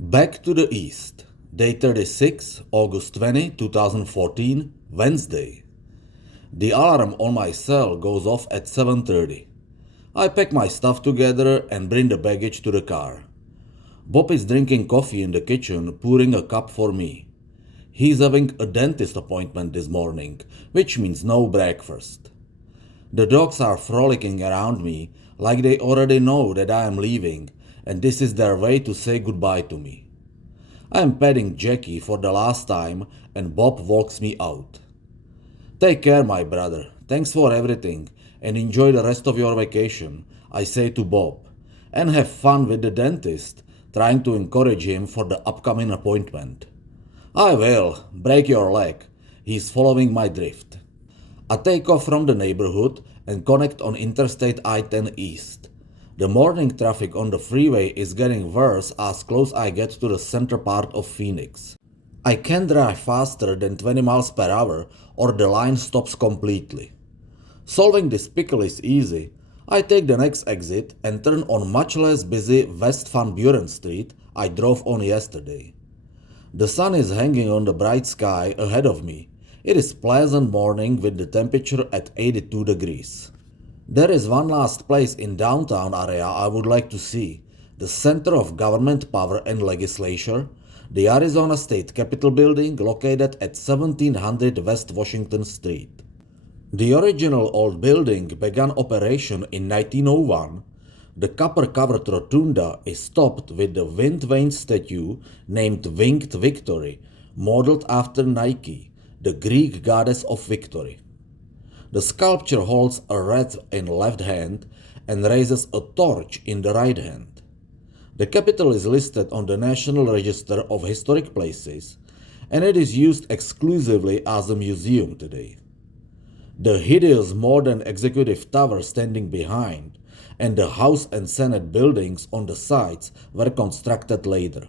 Back to the East. Day 36, August 20, 2014, Wednesday. The alarm on my cell goes off at 7:30. I pack my stuff together and bring the baggage to the car. Bob is drinking coffee in the kitchen, pouring a cup for me. He's having a dentist appointment this morning, which means no breakfast. The dogs are frolicking around me like they already know that I am leaving, and this is their way to say goodbye to me. I am petting Jackie for the last time, and Bob walks me out. Take care, my brother. Thanks for everything, and enjoy the rest of your vacation, I say to Bob, and have fun with the dentist, trying to encourage him for the upcoming appointment. I will. Break your leg. He's following my drift. I take off from the neighborhood and connect on Interstate I-10 East. The morning traffic on the freeway is getting worse as close I get to the center part of Phoenix. I can't drive faster than 20 miles per hour or the line stops completely. Solving this pickle is easy. I take the next exit and turn on much less busy West Van Buren Street I drove on yesterday. The sun is hanging on the bright sky ahead of me. It is pleasant morning with the temperature at 82 degrees. There is one last place in downtown area I would like to see, the center of government power and legislature, the Arizona State Capitol building located at 1700 West Washington Street. The original old building began operation in 1901. The copper-covered rotunda is topped with the wind vane statue named Winged Victory, modeled after Nike, the Greek goddess of victory. The sculpture holds a wreath in left hand and raises a torch in the right hand. The Capitol is listed on the National Register of Historic Places, and it is used exclusively as a museum today. The hideous modern executive tower standing behind and the House and Senate buildings on the sides were constructed later.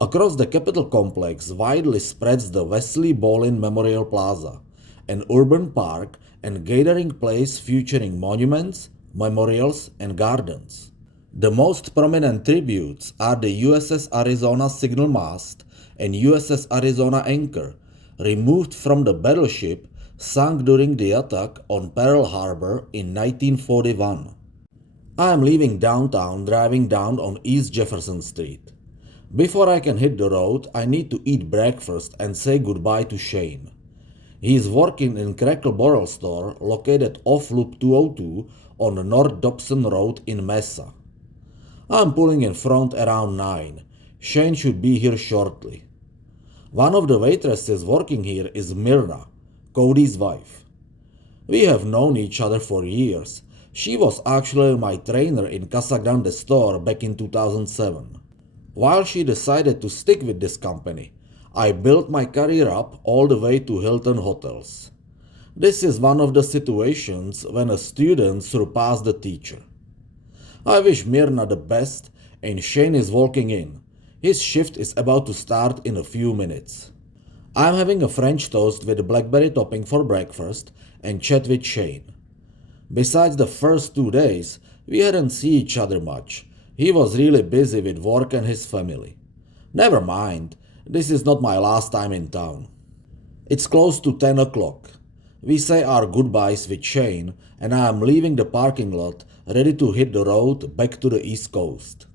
Across the Capitol complex widely spreads the Wesley Bolin Memorial Plaza, an urban park and gathering place featuring monuments, memorials, and gardens. The most prominent tributes are the USS Arizona signal mast and USS Arizona anchor, removed from the battleship sunk during the attack on Pearl Harbor in 1941. I am leaving downtown driving down on East Jefferson Street. Before I can hit the road, I need to eat breakfast and say goodbye to Shane. He is working in Crackle Barrel store located off Loop 202 on North Dobson Road in Mesa. I am pulling in front around 9. Shane should be here shortly. One of the waitresses working here is Myrna, Cody's wife. We have known each other for years. She was actually my trainer in Casa Grande store back in 2007. While she decided to stick with this company, I built my career up all the way to Hilton Hotels. This is one of the situations when a student surpassed the teacher. I wish Myrna the best, and Shane is walking in. His shift is about to start in a few minutes. I'm having a French toast with blackberry topping for breakfast and chat with Shane. Besides the first 2 days, we hadn't seen each other much. He was really busy with work and his family. Never mind, this is not my last time in town. It's close to 10 o'clock. We say our goodbyes with Shane, and I am leaving the parking lot ready to hit the road back to the East Coast.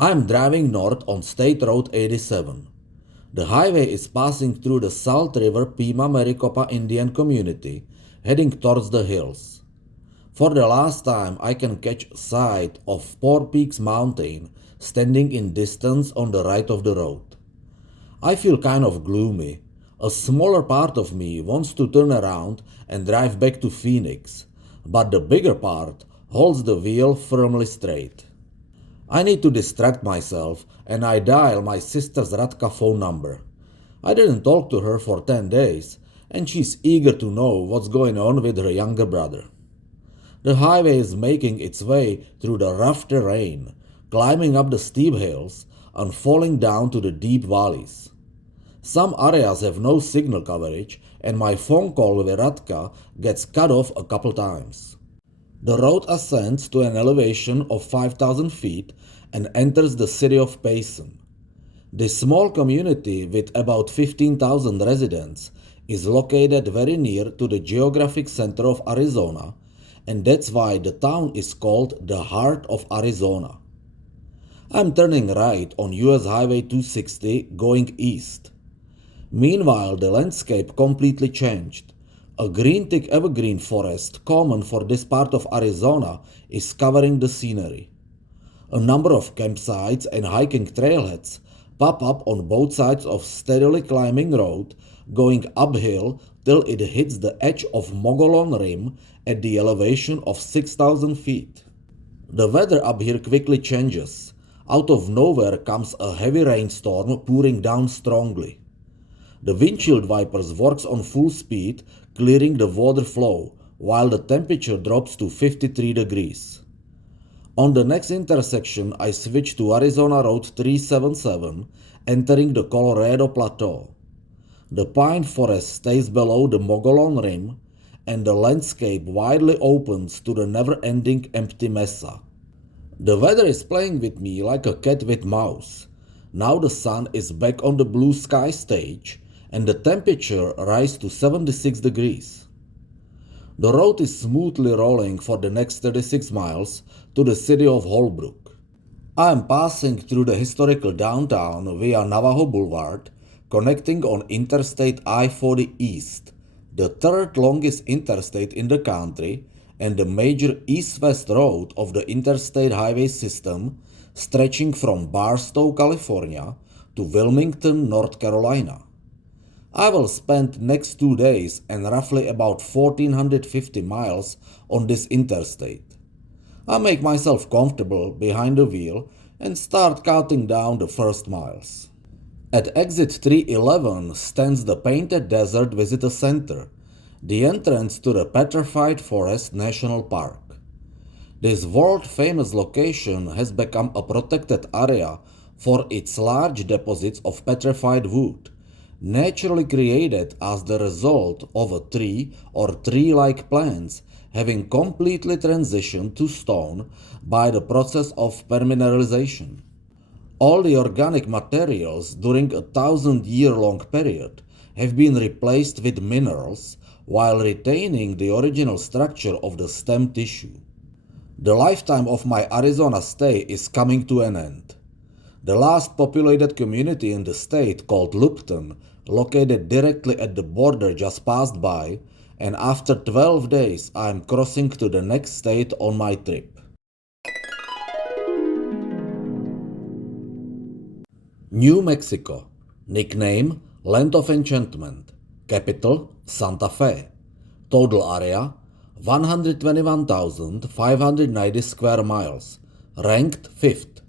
I am driving north on State Road 87. The highway is passing through the Salt River Pima Maricopa Indian community, heading towards the hills. For the last time, I can catch sight of Four Peaks Mountain standing in distance on the right of the road. I feel kind of gloomy. A smaller part of me wants to turn around and drive back to Phoenix, but the bigger part holds the wheel firmly straight. I need to distract myself and I dial my sister's Radka phone number. I didn't talk to her for 10 days, and she's eager to know what's going on with her younger brother. The highway is making its way through the rough terrain, climbing up the steep hills and falling down to the deep valleys. Some areas have no signal coverage, and my phone call with Radka gets cut off a couple times. The road ascends to an elevation of 5,000 feet and enters the city of Payson. This small community with about 15,000 residents is located very near to the geographic center of Arizona, and that's why the town is called the Heart of Arizona. I'm turning right on US Highway 260 going east. Meanwhile, the landscape completely changed. A green thick evergreen forest, common for this part of Arizona, is covering the scenery. A number of campsites and hiking trailheads pop up on both sides of steadily climbing road, going uphill till it hits the edge of Mogollon Rim at the elevation of 6,000 feet. The weather up here quickly changes. Out of nowhere comes a heavy rainstorm pouring down strongly. The windshield wipers works on full speed, clearing the water flow, while the temperature drops to 53 degrees. On the next intersection, I switch to Arizona Road 377, entering the Colorado Plateau. The pine forest stays below the Mogollon Rim, and the landscape widely opens to the never-ending empty mesa. The weather is playing with me like a cat with mouse. Now the sun is back on the blue sky stage, and the temperature rises to 76 degrees. The road is smoothly rolling for the next 36 miles to the city of Holbrook. I am passing through the historical downtown via Navajo Boulevard, connecting on Interstate I-40 East, the third longest interstate in the country and the major east-west road of the interstate highway system, stretching from Barstow, California to Wilmington, North Carolina. I will spend next 2 days and roughly about 1450 miles on this interstate. I make myself comfortable behind the wheel and start counting down the first miles. At exit 311 stands the Painted Desert Visitor Center, the entrance to the Petrified Forest National Park. This world-famous location has become a protected area for its large deposits of petrified wood, naturally created as the result of a tree or tree-like plants having completely transitioned to stone by the process of permineralization. All the organic materials during a 1,000-year-long period have been replaced with minerals while retaining the original structure of the stem tissue. The lifetime of my Arizona stay is coming to an end. The last populated community in the state, called Lupton, located directly at the border, just passed by, and after 12 days I am crossing to the next state on my trip. New Mexico. Nickname Land of Enchantment. Capital Santa Fe. Total area 121,590 square miles. Ranked 5th.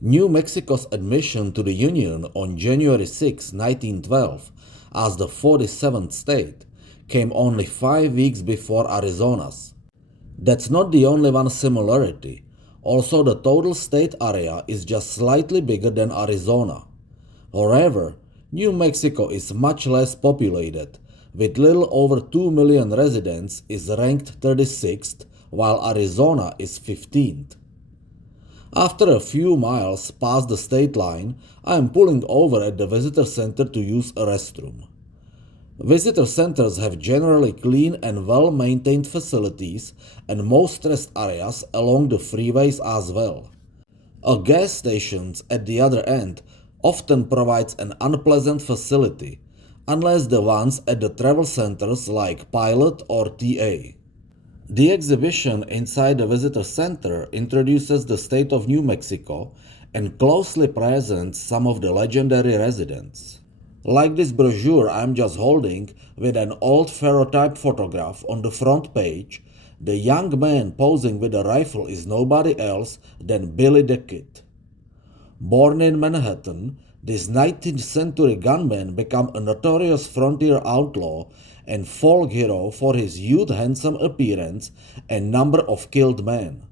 New Mexico's admission to the Union on January 6, 1912, as the 47th state, came only 5 weeks before Arizona's. That's not the only one similarity. Also, the total state area is just slightly bigger than Arizona. However, New Mexico is much less populated, with little over 2 million residents, is ranked 36th, while Arizona is 15th. After a few miles past the state line, I am pulling over at the visitor center to use a restroom. Visitor centers have generally clean and well-maintained facilities and most rest areas along the freeways as well. A gas station at the other end often provides an unpleasant facility, unless the ones at the travel centers like Pilot or TA. The exhibition inside the visitor center introduces the state of New Mexico and closely presents some of the legendary residents. Like this brochure I'm just holding with an old ferrotype photograph on the front page, the young man posing with a rifle is nobody else than Billy the Kid. Born in Manhattan, This 19th century gunman became a notorious frontier outlaw and folk hero for his youth handsome appearance and number of killed men.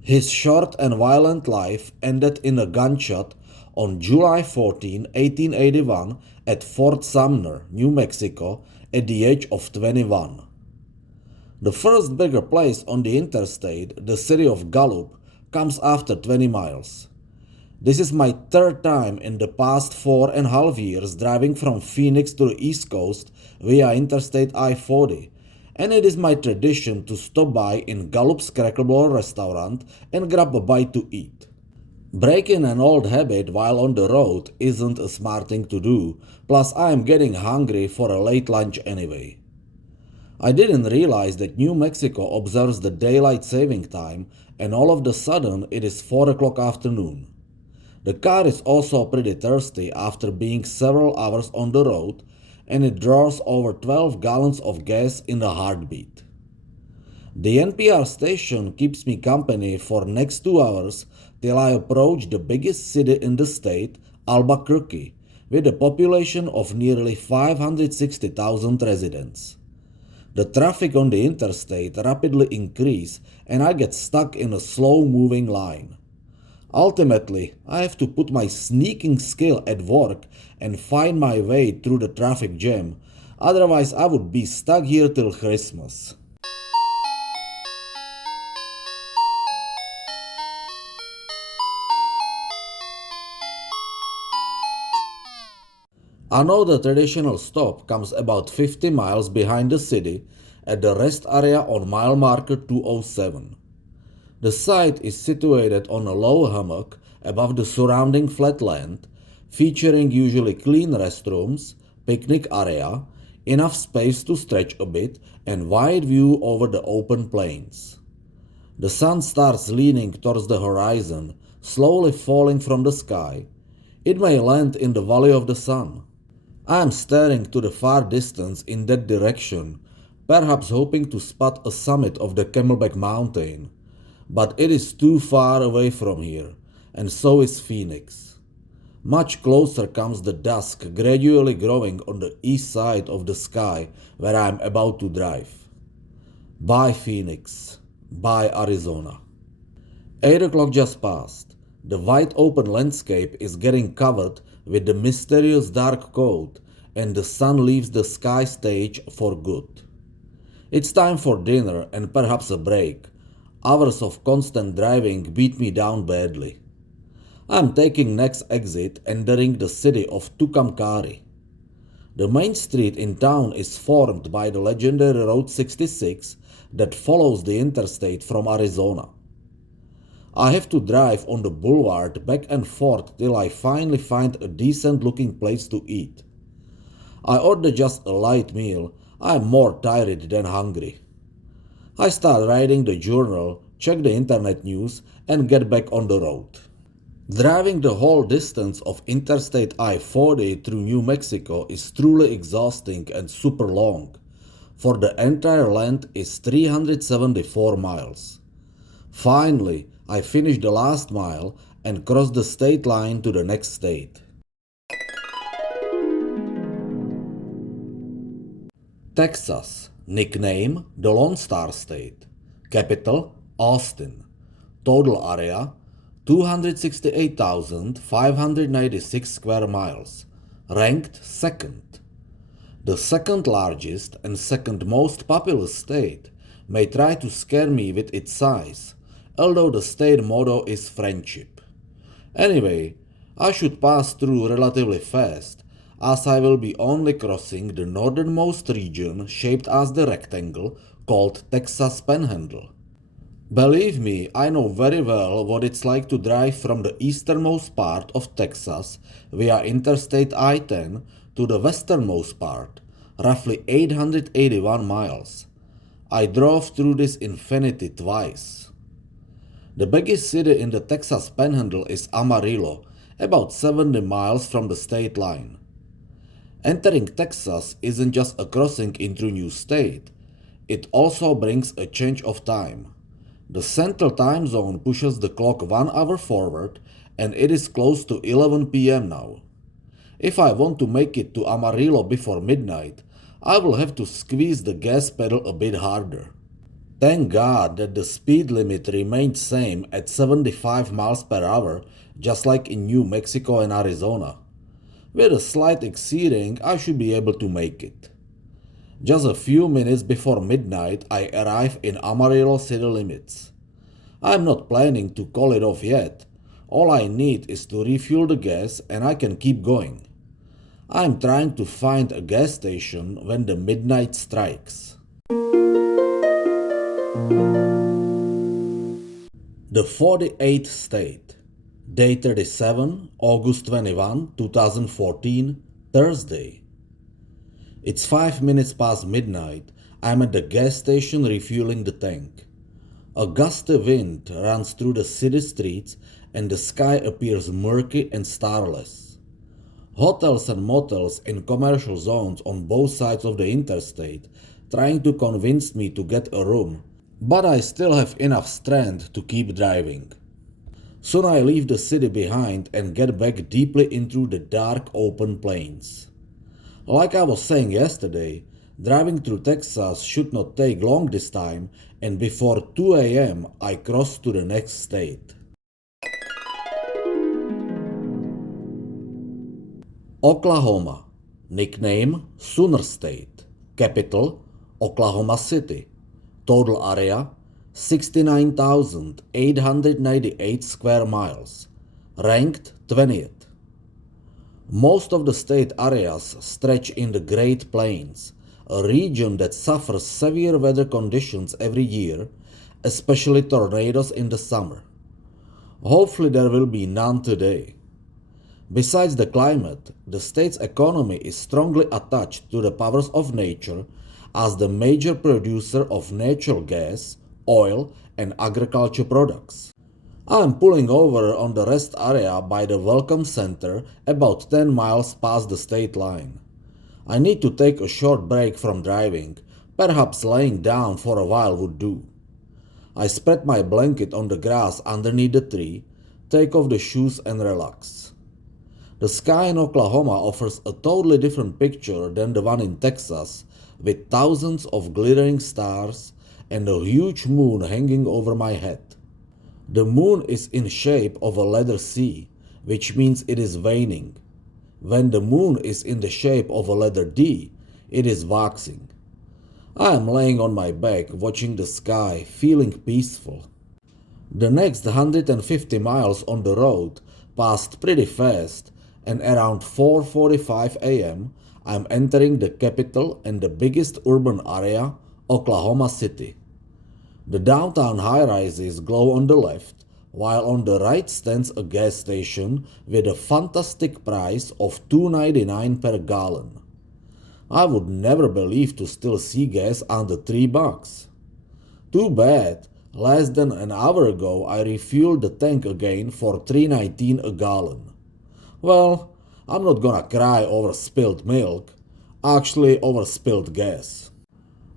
His short and violent life ended in a gunshot on July 14, 1881 at Fort Sumner, New Mexico at the age of 21. The first bigger place on the interstate, the city of Gallup, comes after 20 miles. This is my third time in the past 4.5 years driving from Phoenix to the East Coast via Interstate I-40, and it is my tradition to stop by in Gallup's Crackable restaurant and grab a bite to eat. Breaking an old habit while on the road isn't a smart thing to do, plus I am getting hungry for a late lunch anyway. I didn't realize that New Mexico observes the daylight saving time and all of a sudden it is 4 o'clock afternoon. The car is also pretty thirsty after being several hours on the road and it draws over 12 gallons of gas in a heartbeat. The NPR station keeps me company for next 2 hours till I approach the biggest city in the state, Albuquerque, with a population of nearly 560,000 residents. The traffic on the interstate rapidly increases and I get stuck in a slow-moving line. Ultimately, I have to put my sneaking skill at work and find my way through the traffic jam, otherwise I would be stuck here till Christmas. Another traditional stop comes about 50 miles behind the city at the rest area on mile marker 207. The site is situated on a low hummock above the surrounding flat land, featuring usually clean restrooms, picnic area, enough space to stretch a bit, and wide view over the open plains. The sun starts leaning towards the horizon, slowly falling from the sky. It may land in the Valley of the Sun. I am staring to the far distance in that direction, perhaps hoping to spot a summit of the Camelback Mountain. But it is too far away from here, and so is Phoenix. Much closer comes the dusk gradually growing on the east side of the sky where I am about to drive. Bye Phoenix. Bye Arizona. 8 o'clock just passed. The wide open landscape is getting covered with the mysterious dark coat, and the sun leaves the sky stage for good. It's time for dinner and perhaps a break. Hours of constant driving beat me down badly. I'm taking next exit entering the city of Tucumcari. The main street in town is formed by the legendary Route 66 that follows the interstate from Arizona. I have to drive on the boulevard back and forth till I finally find a decent looking place to eat. I order just a light meal. I am more tired than hungry. I start writing the journal, check the internet news, and get back on the road. Driving the whole distance of Interstate I-40 through New Mexico is truly exhausting and super long, for the entire length is 374 miles. Finally, I finish the last mile and cross the state line to the next state. Texas, nickname the Lone Star State. Capital, Austin. Total area, 268,596 square miles. Ranked second. The second largest and second most populous state may try to scare me with its size, although the state motto is friendship. Anyway, I should pass through relatively fast, as I will be only crossing the northernmost region shaped as the rectangle called Texas Panhandle. Believe me, I know very well what it's like to drive from the easternmost part of Texas via Interstate I-10 to the westernmost part, roughly 881 miles. I drove through this infinity twice. The biggest city in the Texas Panhandle is Amarillo, about 70 miles from the state line. Entering Texas isn't just a crossing into a new state, it also brings a change of time. The Central Time Zone pushes the clock 1 hour forward and it is close to 11 p.m. now. If I want to make it to Amarillo before midnight, I will have to squeeze the gas pedal a bit harder. Thank God that the speed limit remained same at 75 miles per hour, just like in New Mexico and Arizona. With a slight exceeding, I should be able to make it. Just a few minutes before midnight, I arrive in Amarillo city limits. I'm not planning to call it off yet. All I need is to refuel the gas and I can keep going. I'm trying to find a gas station when the midnight strikes. The 48th state, day 37, August 21, 2014, Thursday. It's 5 minutes past midnight. I'm at the gas station refueling the tank. A gusty wind runs through the city streets and the sky appears murky and starless. Hotels and motels in commercial zones on both sides of the interstate trying to convince me to get a room, but I still have enough strength to keep driving. Soon I leave the city behind and get back deeply into the dark open plains. Like I was saying yesterday, driving through Texas should not take long this time, and before 2 a.m. I cross to the next state. Oklahoma, nickname Sooner State, capital Oklahoma City, total area 69,898 square miles, ranked 20th. Most of the state areas stretch in the Great Plains, a region that suffers severe weather conditions every year, especially tornadoes in the summer. Hopefully there will be none today. Besides the climate, the state's economy is strongly attached to the powers of nature as the major producer of natural gas, oil, and agriculture products. I am pulling over on the rest area by the Welcome Center about 10 miles past the state line. I need to take a short break from driving, perhaps laying down for a while would do. I spread my blanket on the grass underneath the tree, take off the shoes and relax. The sky in Oklahoma offers a totally different picture than the one in Texas, with thousands of glittering stars and a huge moon hanging over my head. The moon is in shape of a letter C, which means it is waning. When the moon is in the shape of a letter D, it is waxing. I am laying on my back watching the sky, feeling peaceful. The next 150 miles on the road passed pretty fast, and around 4:45 a.m. I am entering the capital and the biggest urban area, Oklahoma City. The downtown high-rises glow on the left, while on the right stands a gas station with a fantastic price of $2.99 per gallon. I would never believe to still see gas under $3. Too bad, less than an hour ago I refueled the tank again for $3.19 a gallon. Well, I'm not gonna cry over spilled milk, actually over spilled gas.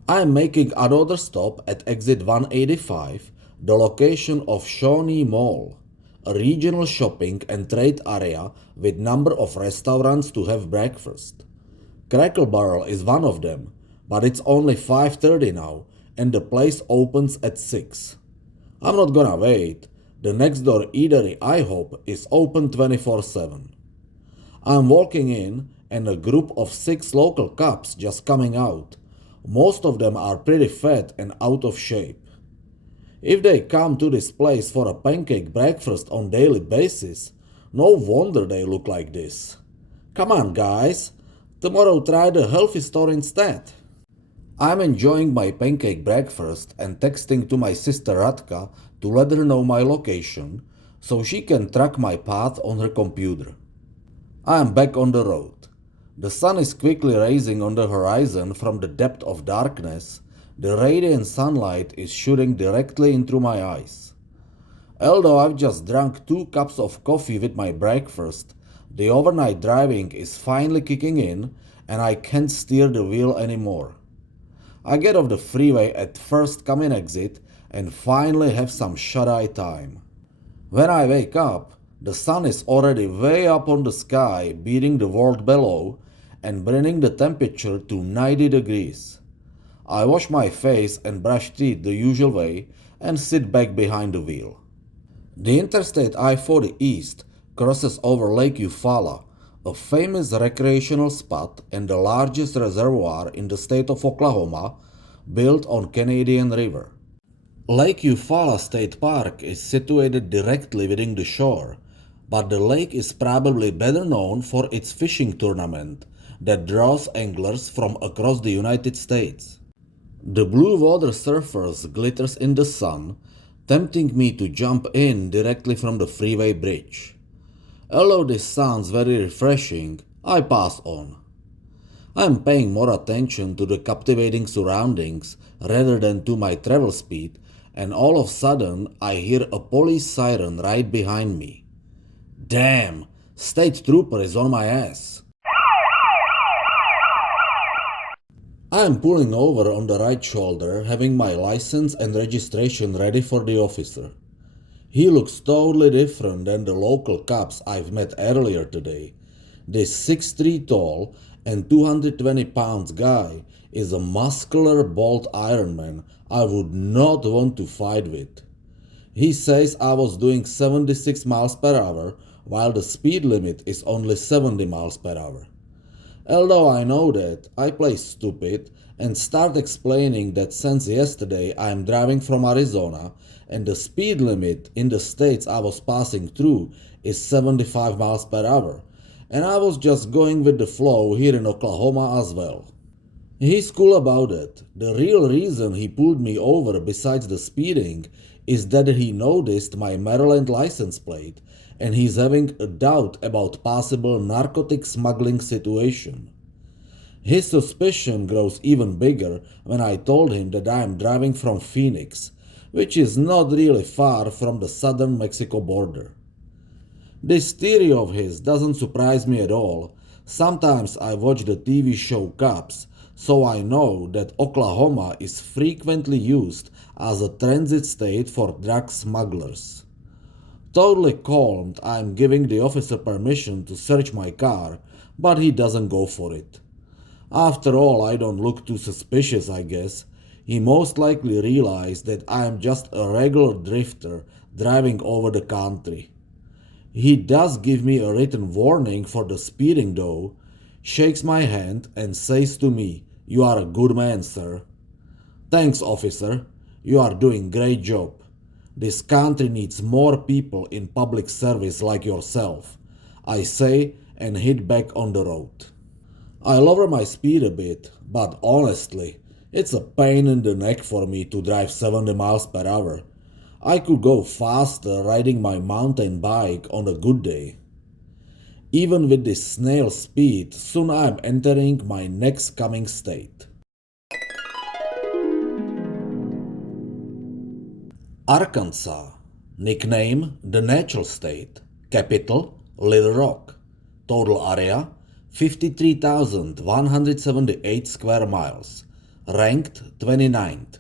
I am making another stop at exit 185, the location of Shawnee Mall, a regional shopping and trade area with number of restaurants to have breakfast. Cracker Barrel is one of them, but it's only 5:30 now and the place opens at 6. I'm not gonna wait. The next door eatery, I hope, is open 24/7. I'm walking in and a group of 6 local cops just coming out. Most of them are pretty fat and out of shape. If they come to this place for a pancake breakfast on daily basis, no wonder they look like this. Come on guys, tomorrow try the healthy store instead. I'm enjoying my pancake breakfast and texting to my sister Radka to let her know my location so she can track my path on her computer. I am back on the road. The sun is quickly rising on the horizon from the depth of darkness. The radiant sunlight is shooting directly into my eyes. Although I've just drunk 2 cups of coffee with my breakfast, the overnight driving is finally kicking in and I can't steer the wheel anymore. I get off the freeway at first coming exit and finally have some shut-eye time. When I wake up, The sun is already way up on the sky, beating the world below and bringing the temperature to 90 degrees. I wash my face and brush teeth the usual way and sit back behind the wheel. The Interstate I-40 East crosses over Lake Eufaula, a famous recreational spot and the largest reservoir in the state of Oklahoma, built on Canadian River. Lake Eufaula State Park is situated directly within the shore, but the lake is probably better known for its fishing tournament that draws anglers from across the United States. The blue water surface glitters in the sun, tempting me to jump in directly from the freeway bridge. Although this sounds very refreshing, I pass on. I am paying more attention to the captivating surroundings rather than to my travel speed, and all of a sudden I hear a police siren right behind me. Damn, state trooper is on my ass. I am pulling over on the right shoulder, having my license and registration ready for the officer. He looks totally different than the local cops I've met earlier today. This 6'3" tall and 220 pounds guy is a muscular, bald Ironman I would not want to fight with. He says I was doing 76 miles per hour while the speed limit is only 70 miles per hour. Although I know that, I play stupid and start explaining that since yesterday I am driving from Arizona and the speed limit in the states I was passing through is 75 miles per hour, and I was just going with the flow here in Oklahoma as well. He's cool about it. The real reason he pulled me over besides the speeding is that he noticed my Maryland license plate and he's having a doubt about possible narcotic smuggling situation. His suspicion grows even bigger when I told him that I am driving from Phoenix, which is not really far from the southern Mexico border. This theory of his doesn't surprise me at all. Sometimes I watch the TV show Cops, so I know that Oklahoma is frequently used as a transit state for drug smugglers. Totally calmed, I am giving the officer permission to search my car, but he doesn't go for it. After all, I don't look too suspicious, I guess. He most likely realized that I am just a regular drifter driving over the country. He does give me a written warning for the speeding though, shakes my hand and says to me, "You are a good man, sir." "Thanks, officer. You are doing great job. This country needs more people in public service like yourself," I say and hit back on the road. I lower my speed a bit, but honestly, it's a pain in the neck for me to drive 70 miles per hour. I could go faster riding my mountain bike on a good day. Even with this snail speed, soon I am entering my next coming state. Arkansas. Nickname the Natural State. Capital Little Rock. Total area 53,178 square miles. Ranked 29th.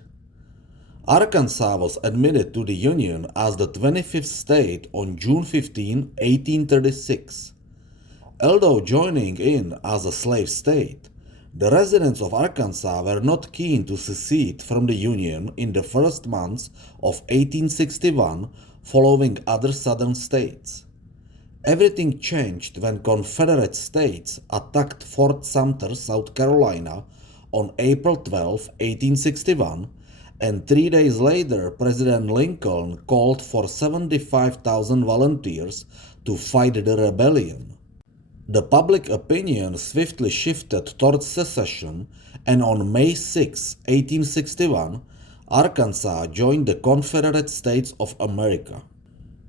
Arkansas was admitted to the Union as the 25th state on June 15, 1836. Although joining in as a slave state, the residents of Arkansas were not keen to secede from the Union in the first months of 1861 following other southern states. Everything changed when Confederate states attacked Fort Sumter, South Carolina on April 12, 1861, and 3 days later President Lincoln called for 75,000 volunteers to fight the rebellion. The public opinion swiftly shifted towards secession, and on May 6, 1861, Arkansas joined the Confederate States of America.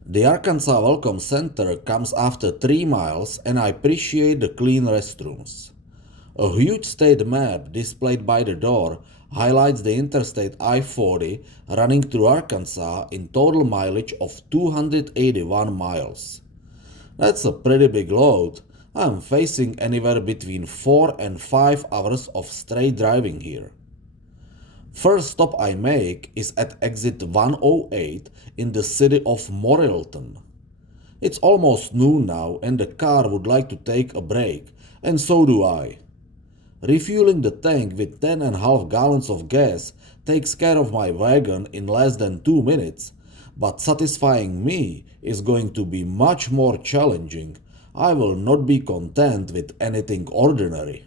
The Arkansas Welcome Center comes after 3 miles, and I appreciate the clean restrooms. A huge state map displayed by the door highlights the Interstate I-40 running through Arkansas in total mileage of 281 miles. That's a pretty big load. I'm facing anywhere between 4 and 5 hours of straight driving here. First stop I make is at exit 108 in the city of Morrilton. It's almost noon now and the car would like to take a break, and so do I. Refueling the tank with 10.5 gallons of gas takes care of my wagon in less than 2 minutes, but satisfying me is going to be much more challenging. I will not be content with anything ordinary.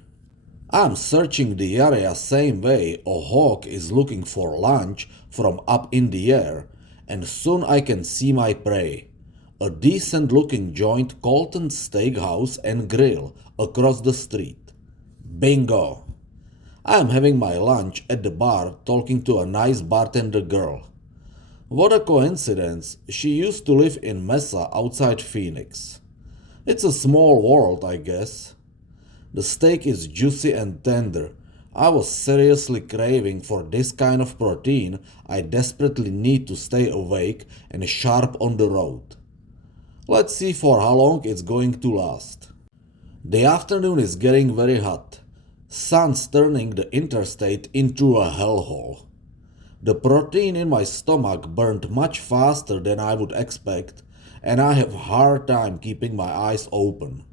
I'm searching the area same way a hawk is looking for lunch from up in the air, and soon I can see my prey. A decent looking joint Colton's Steakhouse and Grill across the street. Bingo! I am having my lunch at the bar talking to a nice bartender girl. What a coincidence, she used to live in Mesa outside Phoenix. It's a small world, I guess. The steak is juicy and tender. I was seriously craving for this kind of protein I desperately need to stay awake and sharp on the road. Let's see for how long it's going to last. The afternoon is getting very hot. Sun's turning the interstate into a hellhole. The protein in my stomach burned much faster than I would expect, and I have a hard time keeping my eyes open.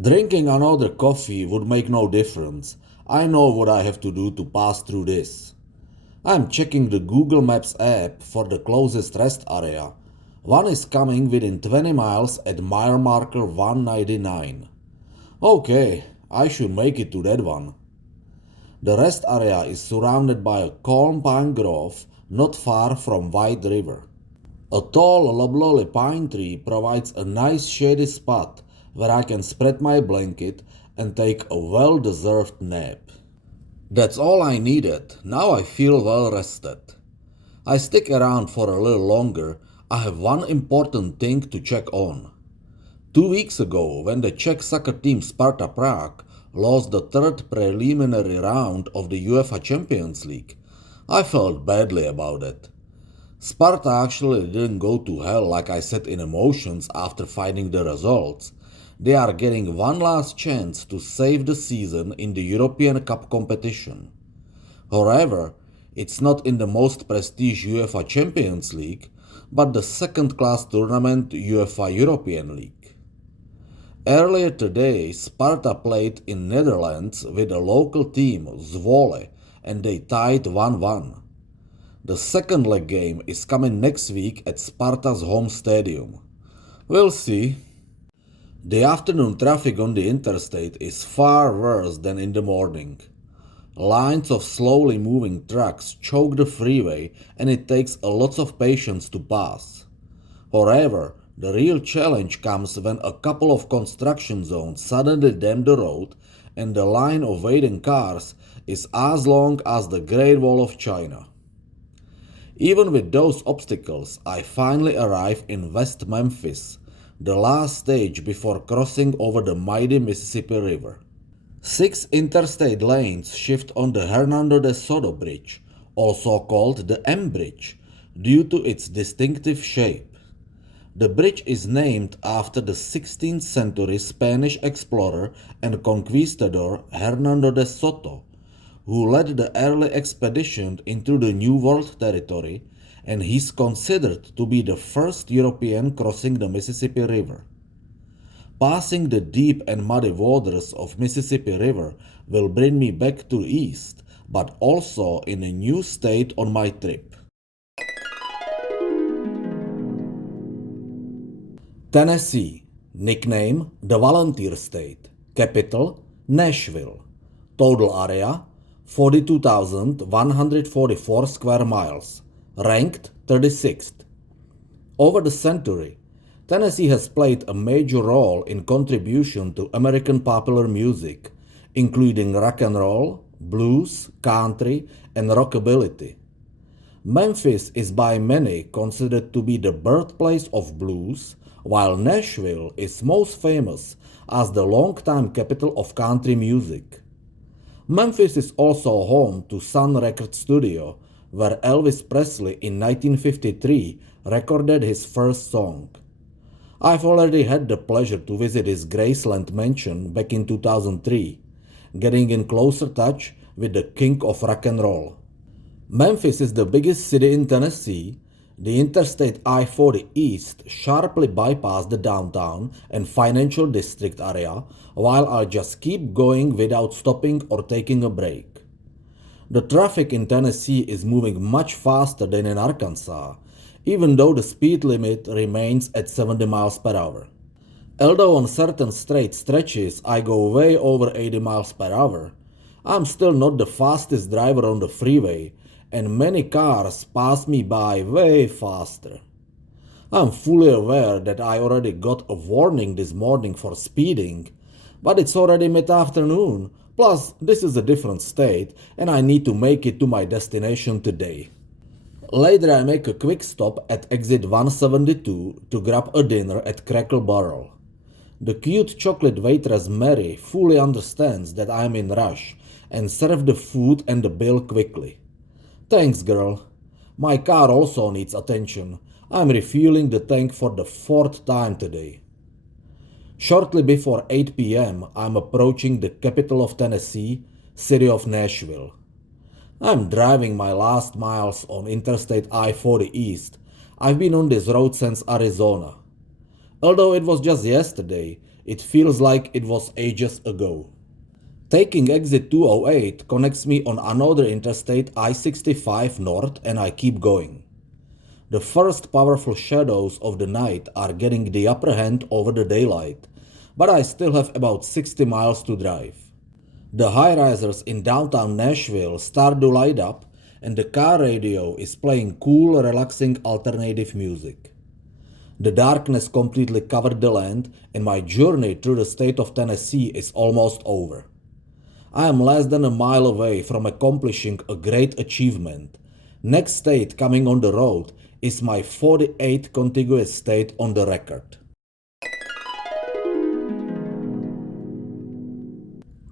Drinking another coffee would make no difference. I know what I have to do to pass through this. I'm checking the Google Maps app for the closest rest area. One is coming within 20 miles at mile marker 199. Okay, I should make it to that one. The rest area is surrounded by a calm pine grove not far from White River. A tall loblolly pine tree provides a nice shady spot where I can spread my blanket and take a well-deserved nap. That's all I needed. Now I feel well rested. I stick around for a little longer. I have one important thing to check on. 2 weeks ago, when the Czech soccer team Sparta Prague lost the third preliminary round of the UEFA Champions League, I felt badly about it. Sparta actually didn't go to hell like I said in emotions after finding the results. They are getting one last chance to save the season in the European Cup competition. However, it's not in the most prestigious UEFA Champions League, but the second-class tournament UEFA European League. Earlier today, Sparta played in Netherlands with a local team, Zwolle, and they tied 1-1. The second leg game is coming next week at Sparta's home stadium. We'll see. The afternoon traffic on the interstate is far worse than in the morning. Lines of slowly moving trucks choke the freeway and it takes a lot of patience to pass. However, the real challenge comes when a couple of construction zones suddenly dam the road and the line of waiting cars is as long as the Great Wall of China. Even with those obstacles, I finally arrive in West Memphis, the last stage before crossing over the mighty Mississippi River. 6 interstate lanes shift on the Hernando de Soto Bridge, also called the M Bridge, due to its distinctive shape. The bridge is named after the 16th century Spanish explorer and conquistador Hernando de Soto, who led the early expedition into the New World territory, and he's considered to be the first European crossing the Mississippi River. Passing the deep and muddy waters of Mississippi River will bring me back to the east, but also in a new state on my trip. Tennessee, nickname the Volunteer State, capital Nashville, total area 42,144 square miles, ranked 36th. Over the century, Tennessee has played a major role in contribution to American popular music, including rock and roll, blues, country, and rockabilly. Memphis is by many considered to be the birthplace of blues, while Nashville is most famous as the longtime capital of country music. Memphis is also home to Sun Record Studio, where Elvis Presley in 1953 recorded his first song. I've already had the pleasure to visit his Graceland mansion back in 2003, getting in closer touch with the king of rock and roll. Memphis is the biggest city in Tennessee, The Interstate I-40 East sharply bypassed the downtown and financial district area while I just keep going without stopping or taking a break. The traffic in Tennessee is moving much faster than in Arkansas, even though the speed limit remains at 70 miles per hour. Although on certain straight stretches I go way over 80 miles per hour, I'm still not the fastest driver on the freeway, and many cars pass me by way faster. I'm fully aware that I already got a warning this morning for speeding, but it's already mid-afternoon, plus this is a different state and I need to make it to my destination today. Later I make a quick stop at exit 172 to grab a dinner at Cracker Barrel. The cute chocolate waitress Mary fully understands that I'm in rush and serves the food and the bill quickly. Thanks, girl. My car also needs attention. I'm refueling the tank for the 4th time today. Shortly before 8 p.m., I'm approaching the capital of Tennessee, city of Nashville. I'm driving my last miles on Interstate I-40 East. I've been on this road since Arizona. Although it was just yesterday, it feels like it was ages ago. Taking exit 208 connects me on another interstate I-65 north and I keep going. The first powerful shadows of the night are getting the upper hand over the daylight, but I still have about 60 miles to drive. The high-risers in downtown Nashville start to light up and the car radio is playing cool, relaxing alternative music. The darkness completely covered the land and my journey through the state of Tennessee is almost over. I am less than a mile away from accomplishing a great achievement. Next state coming on the road is my 48th contiguous state on the record.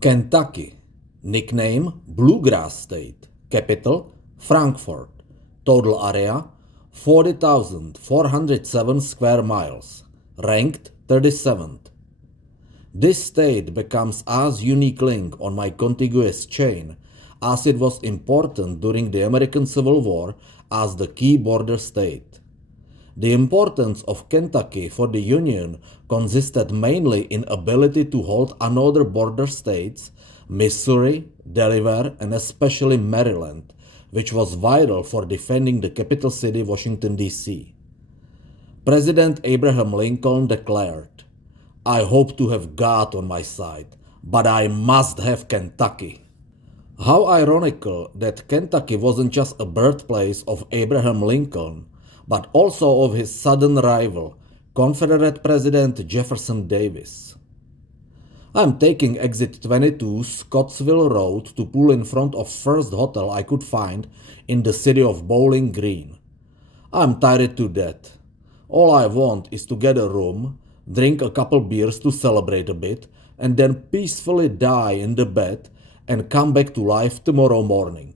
Kentucky. Nickname Bluegrass State. Capital Frankfort. Total area 40,407 square miles. Ranked 37th. This state becomes as unique link on my contiguous chain as it was important during the American Civil War as the key border state. The importance of Kentucky for the Union consisted mainly in ability to hold another border states, Missouri, Delaware, and especially Maryland, which was vital for defending the capital city Washington, D.C. President Abraham Lincoln declared, "I hope to have God on my side, but I must have Kentucky." How ironical that Kentucky wasn't just a birthplace of Abraham Lincoln, but also of his southern rival, Confederate President Jefferson Davis. I'm taking exit 22 Scottsville Road to pull in front of first hotel I could find in the city of Bowling Green. I'm tired to death. All I want is to get a room, drink a couple beers to celebrate a bit, and then peacefully die in the bed and come back to life tomorrow morning.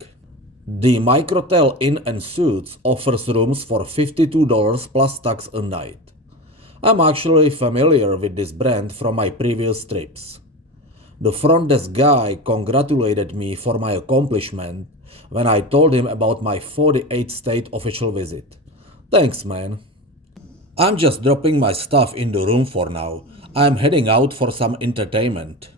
The Microtel Inn and Suites offers rooms for $52 plus tax a night. I'm actually familiar with this brand from my previous trips. The front desk guy congratulated me for my accomplishment when I told him about my 48th state official visit. Thanks, man. I'm just dropping my stuff in the room for now. I'm heading out for some entertainment.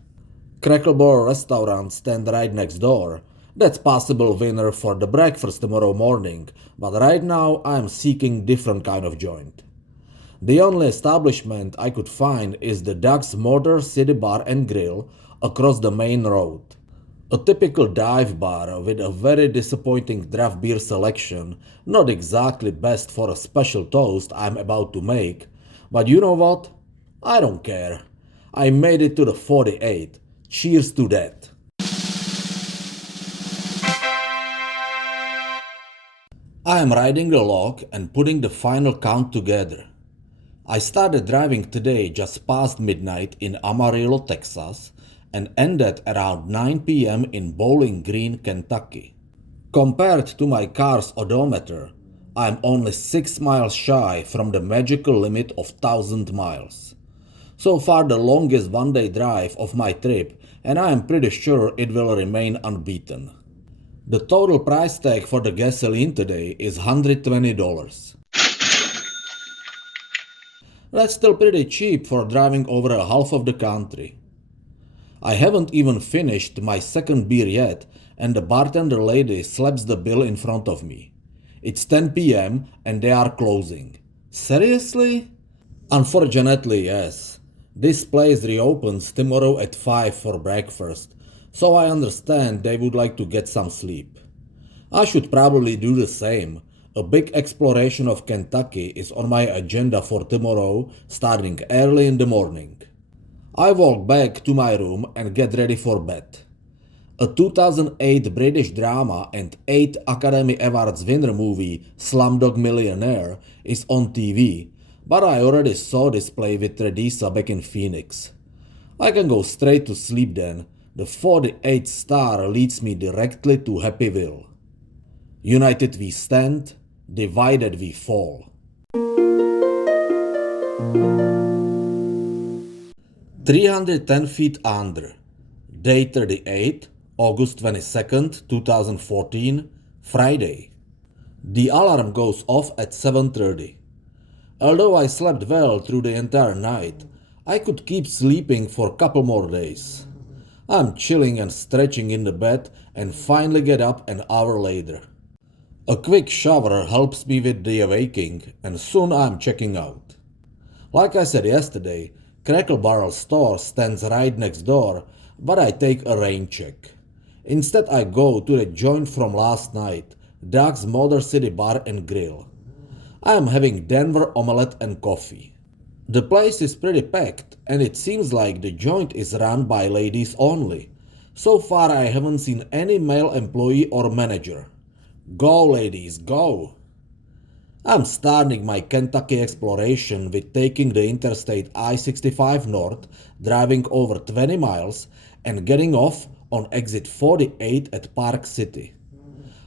Cracker Barrel restaurant stand right next door. That's possible winner for the breakfast tomorrow morning, but right now I'm seeking different kind of joint. The only establishment I could find is the Duck's Motor City Bar and Grill across the main road. A typical dive bar with a very disappointing draft beer selection, not exactly best for a special toast I'm about to make, but you know what? I don't care. I made it to the 48. Cheers to that. I am riding the log and putting the final count together. I started driving today just past midnight in Amarillo, Texas, and ended around 9 p.m. in Bowling Green, Kentucky. Compared to my car's odometer, I am only 6 miles shy from the magical limit of 1,000 miles. So far the longest one-day drive of my trip, and I am pretty sure it will remain unbeaten. The total price tag for the gasoline today is $120. That's still pretty cheap for driving over a half of the country. I haven't even finished my second beer yet, and the bartender lady slaps the bill in front of me. It's 10 p.m. and they are closing. Seriously? Unfortunately, yes. This place reopens tomorrow at 5 for breakfast, so I understand they would like to get some sleep. I should probably do the same. A big exploration of Kentucky is on my agenda for tomorrow, starting early in the morning. I walk back to my room and get ready for bed. A 2008 British drama and 8 Academy Awards winner movie, Slumdog Millionaire, is on TV, but I already saw this play with Redisa back in Phoenix. I can go straight to sleep then. The 48 star leads me directly to Happyville. United we stand, divided we fall. 310 feet under. Day 38, August 22nd, 2014, Friday. The alarm goes off at 7:30. Although I slept well through the entire night, I could keep sleeping for a couple more days. I'm chilling and stretching in the bed and finally get up an hour later. A quick shower helps me with the awaking, and soon I'm checking out. Like I said yesterday, Crackle Barrel store stands right next door, but I take a rain check. Instead I go to the joint from last night, Doug's Motor City Bar and Grill. I am having Denver omelette and coffee. The place is pretty packed, and it seems like the joint is run by ladies only. So far I haven't seen any male employee or manager. Go ladies, go! I'm starting my Kentucky exploration with taking the Interstate I-65 north, driving over 20 miles, and getting off on exit 48 at Park City.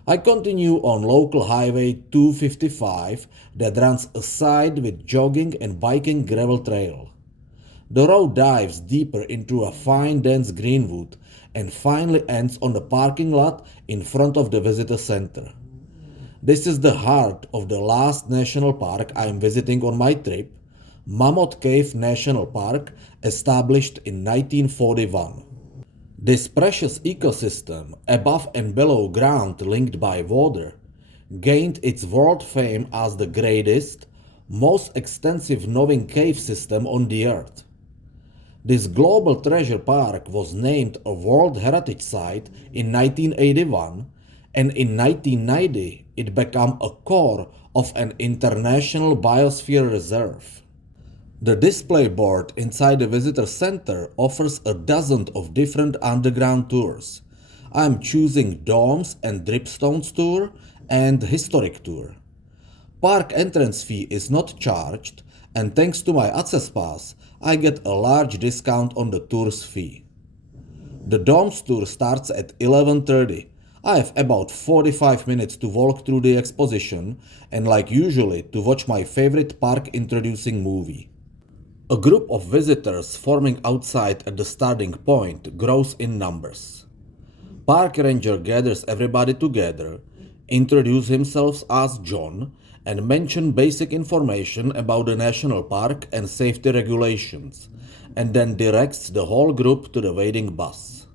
I continue on local highway 255 that runs aside with jogging and biking gravel trail. The road dives deeper into a fine dense greenwood and finally ends on the parking lot in front of the visitor center. This is the heart of the last national park I am visiting on my trip, Mammoth Cave National Park, established in 1941. This precious ecosystem, above and below ground linked by water, gained its world fame as the greatest, most extensive knowing cave system on the earth. This global treasure park was named a World Heritage Site in 1981, and in 1990 it became a core of an international biosphere reserve. The display board inside the visitor center offers a dozen of different underground tours. I'm choosing Domes and Dripstones tour and Historic tour. Park entrance fee is not charged, and thanks to my access pass, I get a large discount on the tour's fee. The Domes tour starts at 11:30. I have about 45 minutes to walk through the exposition and, like usually, to watch my favorite park introducing movie. A group of visitors forming outside at the starting point grows in numbers. Park ranger gathers everybody together, introduces himself as John, and mentions basic information about the national park and safety regulations, and then directs the whole group to the waiting bus.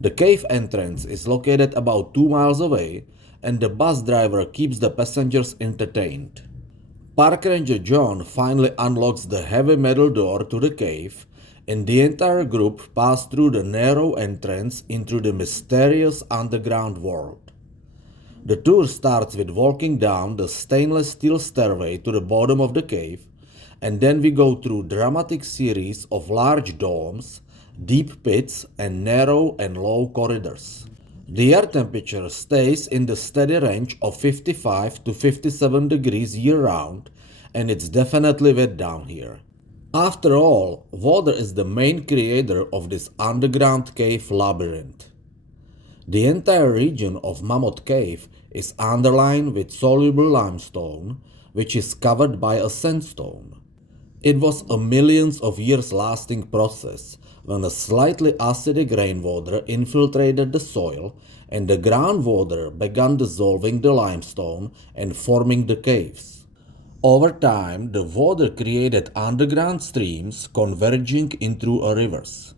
The cave entrance is located about 2 miles away, and the bus driver keeps the passengers entertained. Park Ranger John finally unlocks the heavy metal door to the cave, and the entire group pass through the narrow entrance into the mysterious underground world. The tour starts with walking down the stainless steel stairway to the bottom of the cave, and then we go through a dramatic series of large domes, deep pits, and narrow and low corridors. The air temperature stays in the steady range of 55 to 57 degrees year-round, and it's definitely wet down here. After all, water is the main creator of this underground cave labyrinth. The entire region of Mammoth Cave is underlined with soluble limestone, which is covered by a sandstone. It was a millions of years lasting process when a slightly acidic rainwater infiltrated the soil and the groundwater began dissolving the limestone and forming the caves. Over time, the water created underground streams converging into a rivers.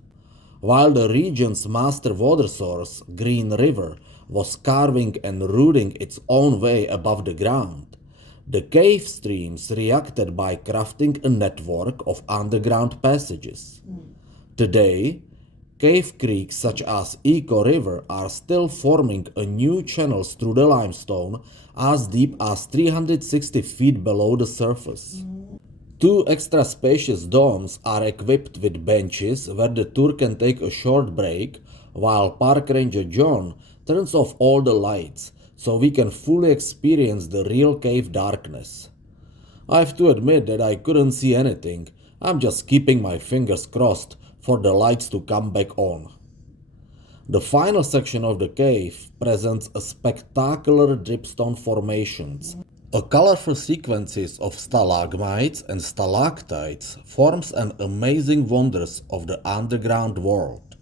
While the region's master water source, Green River, was carving and rooting its own way above the ground, the cave streams reacted by crafting a network of underground passages. Today, cave creeks such as Echo River are still forming a new channels through the limestone as deep as 360 feet below the surface. Two extra spacious domes are equipped with benches where the tour can take a short break while Park Ranger John turns off all the lights so we can fully experience the real cave darkness. I have to admit that I couldn't see anything. I'm just keeping my fingers crossed for the lights to come back on. The final section of the cave presents a spectacular dripstone formations. A colorful sequences of stalagmites and stalactites forms an amazing wonders of the underground world.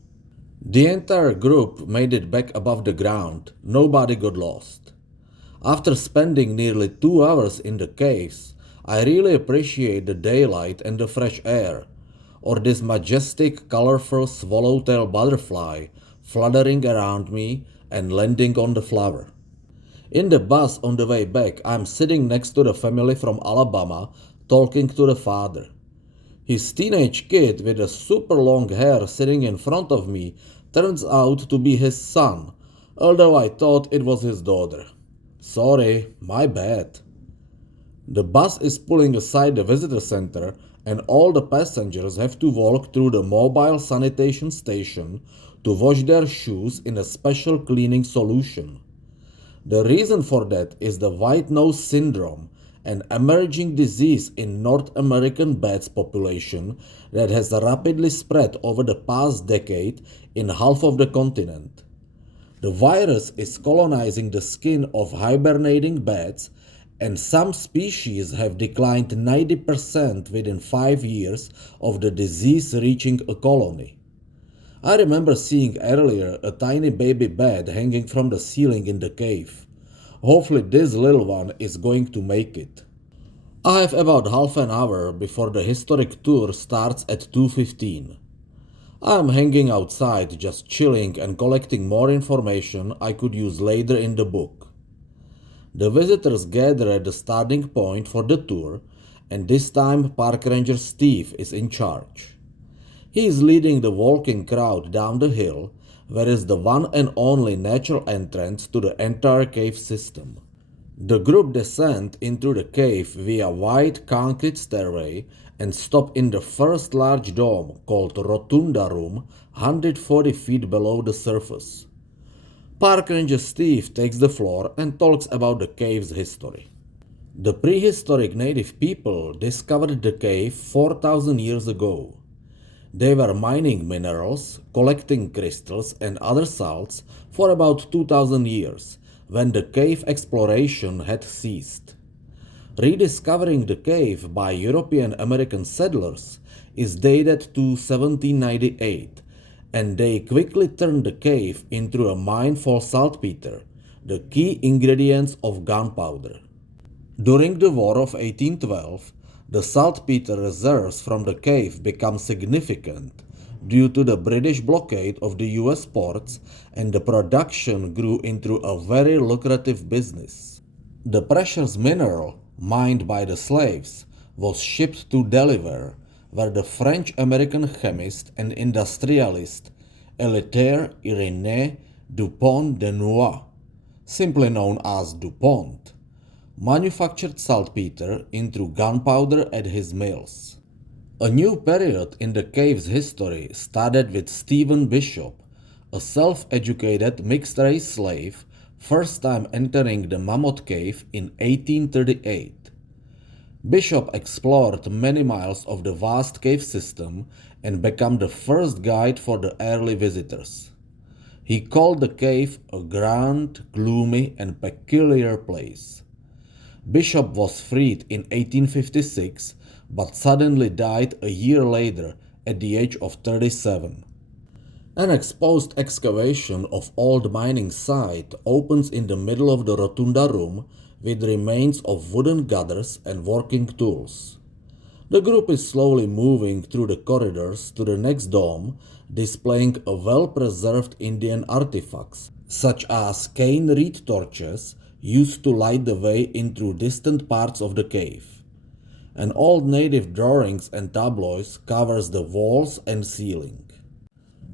The entire group made it back above the ground. Nobody got lost. After spending nearly 2 hours in the caves, I really appreciate the daylight and the fresh air, or this majestic, colorful swallowtail butterfly fluttering around me and landing on the flower. In the bus on the way back, I'm sitting next to the family from Alabama talking to the father. His teenage kid with a super long hair sitting in front of me turns out to be his son, although I thought it was his daughter. Sorry, my bad. The bus is pulling aside the visitor center, and all the passengers have to walk through the mobile sanitation station to wash their shoes in a special cleaning solution. The reason for that is the white nose syndrome, an emerging disease in North American bats population that has rapidly spread over the past decade in half of the continent. The virus is colonizing the skin of hibernating bats, and some species have declined 90% within 5 years of the disease reaching a colony. I remember seeing earlier a tiny baby bat hanging from the ceiling in the cave. Hopefully this little one is going to make it. I have about half an hour before the historic tour starts at 2:15. I'm hanging outside just chilling and collecting more information I could use later in the book. The visitors gather at the starting point for the tour, and this time Park Ranger Steve is in charge. He is leading the walking crowd down the hill, where is the one and only natural entrance to the entire cave system. The group descend into the cave via a wide concrete stairway and stop in the first large dome called Rotunda Room, 140 feet below the surface. Park Ranger Steve takes the floor and talks about the cave's history. The prehistoric native people discovered the cave 4,000 years ago. They were mining minerals, collecting crystals and other salts for about 2000 years, when the cave exploration had ceased. Rediscovering the cave by European American settlers is dated to 1798, and they quickly turned the cave into a mine for saltpeter, the key ingredients of gunpowder. During the War of 1812, the saltpeter reserves from the cave become significant due to the British blockade of the US ports, and the production grew into a very lucrative business. The precious mineral, mined by the slaves, was shipped to Delaware, where the French-American chemist and industrialist Eleuthère Irénée Dupont de Noix, simply known as DuPont, manufactured saltpeter into gunpowder at his mills. A new period in the cave's history started with Stephen Bishop, a self-educated mixed-race slave, first time entering the Mammoth Cave in 1838. Bishop explored many miles of the vast cave system and became the first guide for the early visitors. He called the cave a grand, gloomy, and peculiar place. Bishop was freed in 1856, but suddenly died a year later at the age of 37. An exposed excavation of old mining site opens in the middle of the Rotunda Room, with remains of wooden gathers and working tools. The group is slowly moving through the corridors to the next dome, displaying a well-preserved Indian artifacts, such as cane reed torches used to light the way into distant parts of the cave. An old native drawings and tableaus covers the walls and ceiling.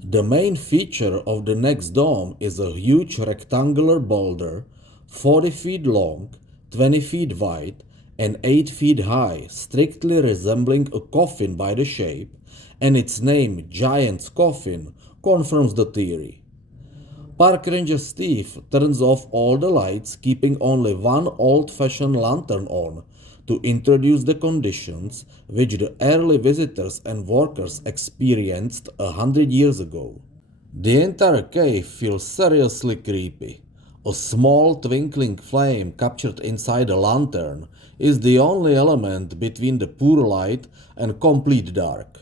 The main feature of the next dome is a huge rectangular boulder, 40 feet long, 20 feet wide, and 8 feet high, strictly resembling a coffin by the shape, and its name, Giant's Coffin, confirms the theory. Park Ranger Steve turns off all the lights, keeping only one old-fashioned lantern on to introduce the conditions which the early visitors and workers experienced 100 years ago. The entire cave feels seriously creepy. A small twinkling flame captured inside a lantern is the only element between the poor light and complete dark.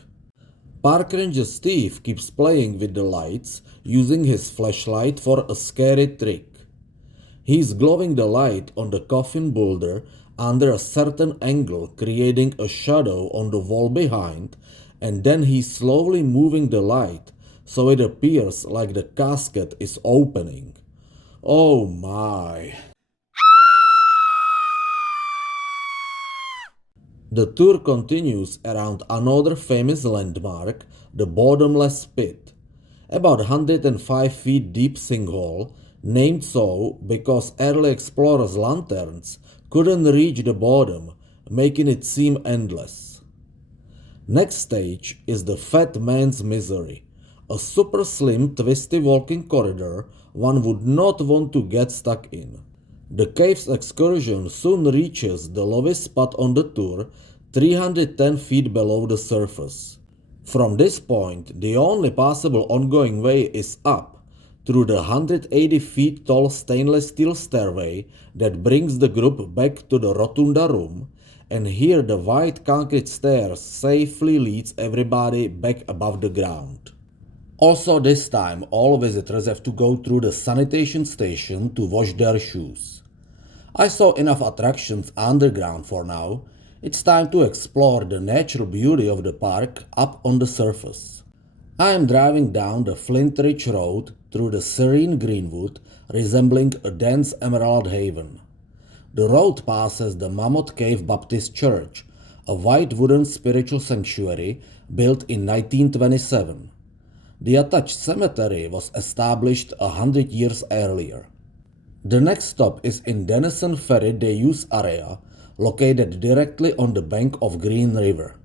Park Ranger Steve keeps playing with the lights, using his flashlight for a scary trick. He's glowing the light on the coffin boulder under a certain angle, creating a shadow on the wall behind, and then he's slowly moving the light so it appears like the casket is opening. Oh my! The tour continues around another famous landmark, the Bottomless Pit, about 105 feet deep sinkhole, named so because early explorers' lanterns couldn't reach the bottom, making it seem endless. Next stage is the Fat Man's Misery, a super slim, twisty walking corridor one would not want to get stuck in. The cave's excursion soon reaches the lowest spot on the tour, 310 feet below the surface. From this point, the only possible ongoing way is up, through the 180 feet tall stainless steel stairway that brings the group back to the Rotunda room, and here the white concrete stairs safely leads everybody back above the ground. Also this time, all visitors have to go through the sanitation station to wash their shoes. I saw enough attractions underground for now. It's time to explore the natural beauty of the park up on the surface. I am driving down the Flint Ridge Road through the serene greenwood, resembling a dense emerald haven. The road passes the Mammoth Cave Baptist Church, a white wooden spiritual sanctuary built in 1927. The attached cemetery was established 100 years earlier. The next stop is in Denison Ferry Deuse area, located directly on the bank of Green River.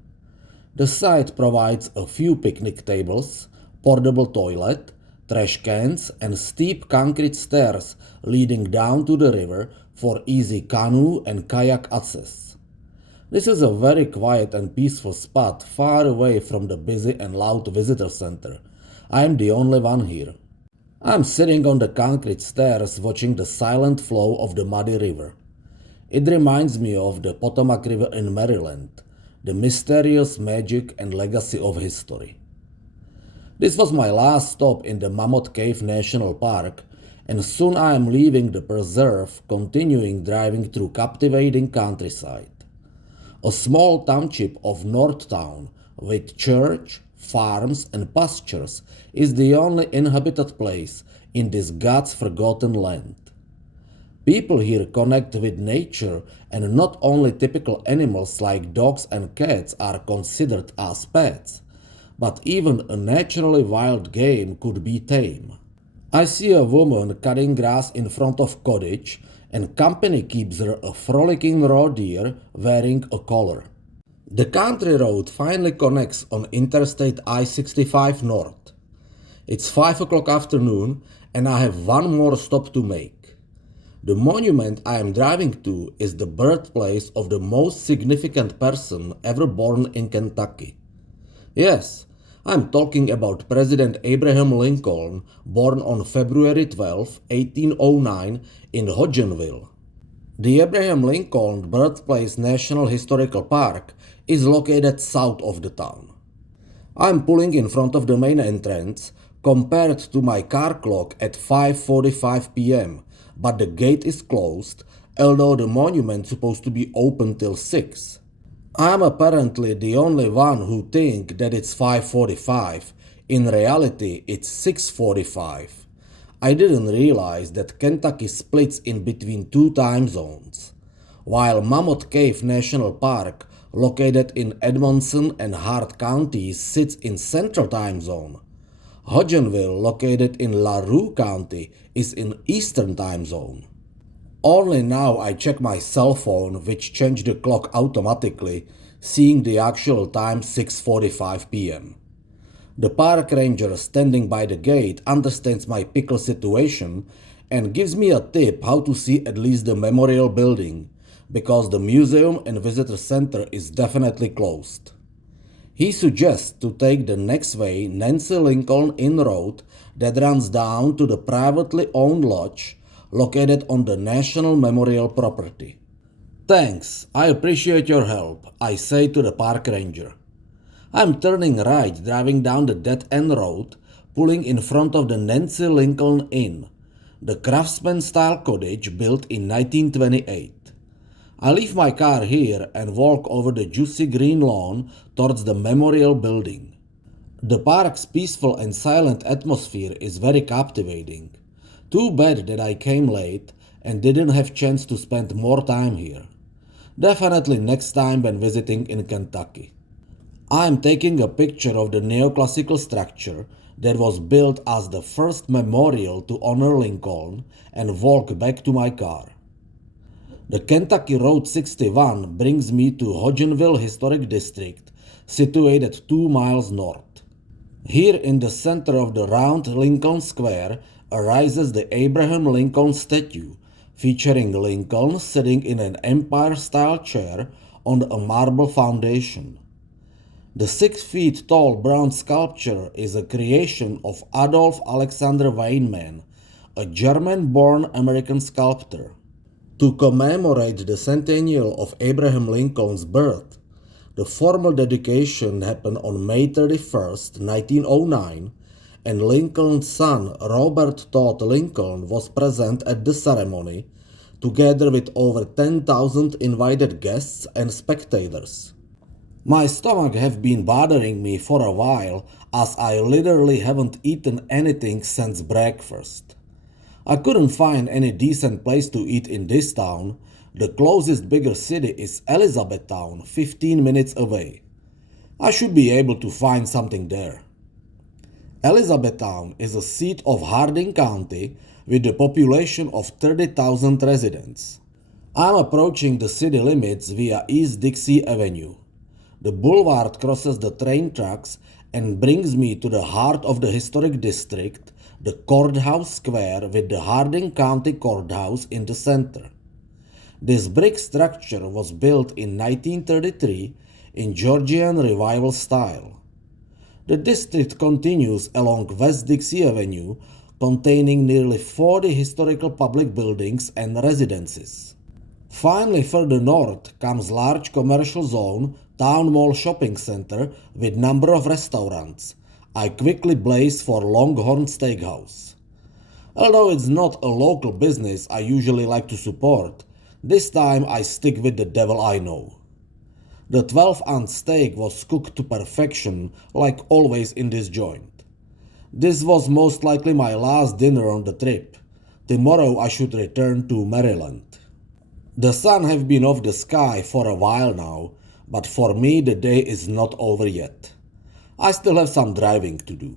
The site provides a few picnic tables, portable toilet, trash cans, and steep concrete stairs leading down to the river for easy canoe and kayak access. This is a very quiet and peaceful spot far away from the busy and loud visitor center. I am the only one here. I am sitting on the concrete stairs watching the silent flow of the muddy river. It reminds me of the Potomac River in Maryland, the mysterious magic and legacy of history. This was my last stop in the Mammoth Cave National Park, and soon I am leaving the preserve, continuing driving through captivating countryside. A small township of Northtown with church, farms, and pastures is the only inhabited place in this God's forgotten land. People here connect with nature, and not only typical animals like dogs and cats are considered as pets, but even a naturally wild game could be tame. I see a woman cutting grass in front of cottage, and company keeps her a frolicking raw deer wearing a collar. The country road finally connects on Interstate I-65 North. It's 5 o'clock afternoon, and I have one more stop to make. The monument I am driving to is the birthplace of the most significant person ever born in Kentucky. Yes, I'm talking about President Abraham Lincoln, born on February 12, 1809 in Hodgenville. The Abraham Lincoln Birthplace National Historical Park is located south of the town. I'm pulling in front of the main entrance, compared to my car clock at 5:45 p.m., but the gate is closed although the monument's supposed to be open till 6. I'm apparently the only one who think that it's 5:45. In reality, it's 6:45. I didn't realize that Kentucky splits in between two time zones. While Mammoth Cave National Park, located in Edmonson and Hart counties, sits in Central Time Zone, Hodgenville, located in LaRue County, is in Eastern Time Zone. Only now I check my cell phone, which changed the clock automatically, seeing the actual time 6:45 p.m. The park ranger standing by the gate understands my pickle situation and gives me a tip how to see at least the memorial building, because the museum and visitor center is definitely closed. He suggests to take the next way Nancy Lincoln Inn Road that runs down to the privately owned lodge located on the National Memorial property. Thanks, I appreciate your help, I say to the park ranger. I'm turning right, driving down the dead-end road, pulling in front of the Nancy Lincoln Inn, the craftsman-style cottage built in 1928. I leave my car here and walk over the juicy green lawn towards the memorial building. The park's peaceful and silent atmosphere is very captivating. Too bad that I came late and didn't have chance to spend more time here. Definitely next time when visiting in Kentucky. I am taking a picture of the neoclassical structure that was built as the first memorial to honor Lincoln and walk back to my car. The Kentucky Road 61 brings me to Hodgenville Historic District, situated 2 miles north. Here in the center of the round Lincoln Square arises the Abraham Lincoln statue, featuring Lincoln sitting in an Empire-style chair on a marble foundation. The 6 feet tall bronze sculpture is a creation of Adolf Alexander Weinmann, a German-born American sculptor. To commemorate the centennial of Abraham Lincoln's birth, the formal dedication happened on May 31, 1909, and Lincoln's son Robert Todd Lincoln was present at the ceremony, together with over 10,000 invited guests and spectators. My stomach have been bothering me for a while, as I literally haven't eaten anything since breakfast. I couldn't find any decent place to eat in this town. The closest bigger city is Elizabethtown, 15 minutes away. I should be able to find something there. Elizabethtown is a seat of Hardin County with a population of 30,000 residents. I'm approaching the city limits via East Dixie Avenue. The boulevard crosses the train tracks and brings me to the heart of the historic district, the Courthouse Square with the Hardin County Courthouse in the center. This brick structure was built in 1933 in Georgian Revival style. The district continues along West Dixie Avenue, containing nearly 40 historical public buildings and residences. Finally, further north comes large commercial zone, Town Mall Shopping Center with number of restaurants. I quickly blaze for Longhorn Steakhouse. Although it's not a local business I usually like to support, this time I stick with the devil I know. The 12-ounce steak was cooked to perfection, like always in this joint. This was most likely my last dinner on the trip. Tomorrow I should return to Maryland. The sun has been off the sky for a while now, but for me the day is not over yet. I still have some driving to do.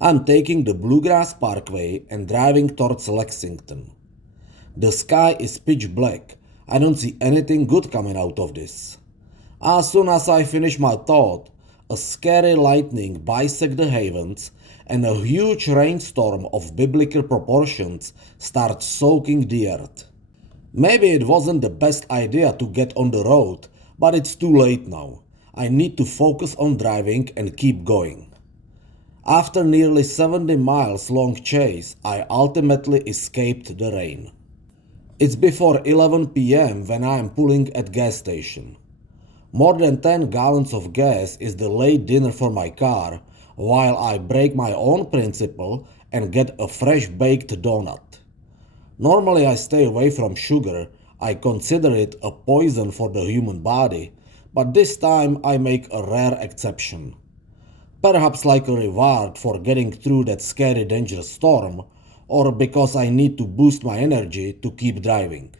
I'm taking the Bluegrass Parkway and driving towards Lexington. The sky is pitch black. I don't see anything good coming out of this. As soon as I finish my thought, a scary lightning bisects the heavens and a huge rainstorm of biblical proportions starts soaking the earth. Maybe it wasn't the best idea to get on the road, but it's too late now. I need to focus on driving and keep going. After nearly 70 miles long chase, I ultimately escaped the rain. It's before 11 p.m. when I am pulling at gas station. More than 10 gallons of gas is the late dinner for my car, while I break my own principle and get a fresh baked donut. Normally I stay away from sugar, I consider it a poison for the human body, but this time I make a rare exception. Perhaps like a reward for getting through that scary dangerous storm, or because I need to boost my energy to keep driving.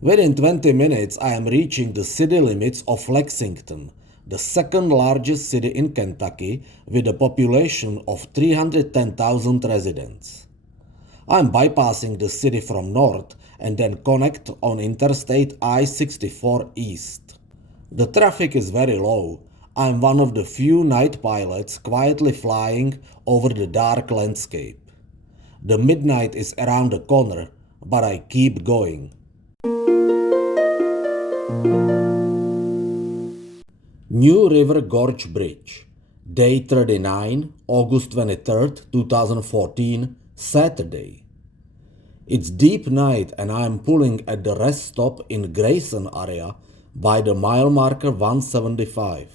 Within 20 minutes, I am reaching the city limits of Lexington, the second largest city in Kentucky with a population of 310,000 residents. I am bypassing the city from north and then connect on Interstate I-64 east. The traffic is very low. I am one of the few night pilots quietly flying over the dark landscape. The midnight is around the corner, but I keep going. New River Gorge Bridge, Day 39, August 23rd, 2014, Saturday. It's deep night and I am pulling at the rest stop in Grayson area by the mile marker 175.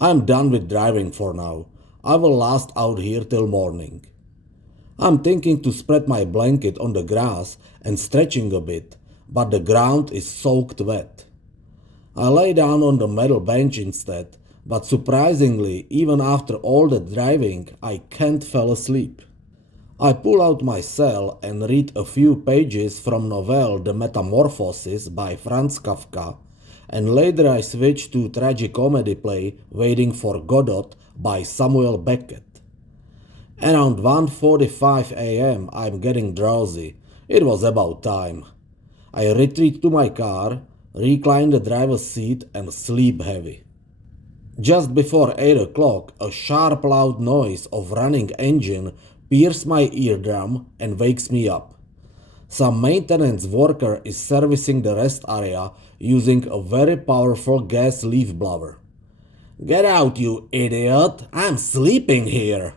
I am done with driving for now. I will last out here till morning. I'm thinking to spread my blanket on the grass and stretching a bit, but the ground is soaked wet. I lay down on the metal bench instead, but surprisingly, even after all the driving, I can't fall asleep. I pull out my cell and read a few pages from novel The Metamorphosis by Franz Kafka, and later I switch to tragicomedy play Waiting for Godot by Samuel Beckett. Around 1:45 a.m. I'm getting drowsy. It was about time. I retreat to my car, recline the driver's seat and sleep heavy. Just before 8 o'clock, a sharp loud noise of running engine pierces my eardrum and wakes me up. Some maintenance worker is servicing the rest area using a very powerful gas leaf blower. "Get out, you idiot! I'm sleeping here!"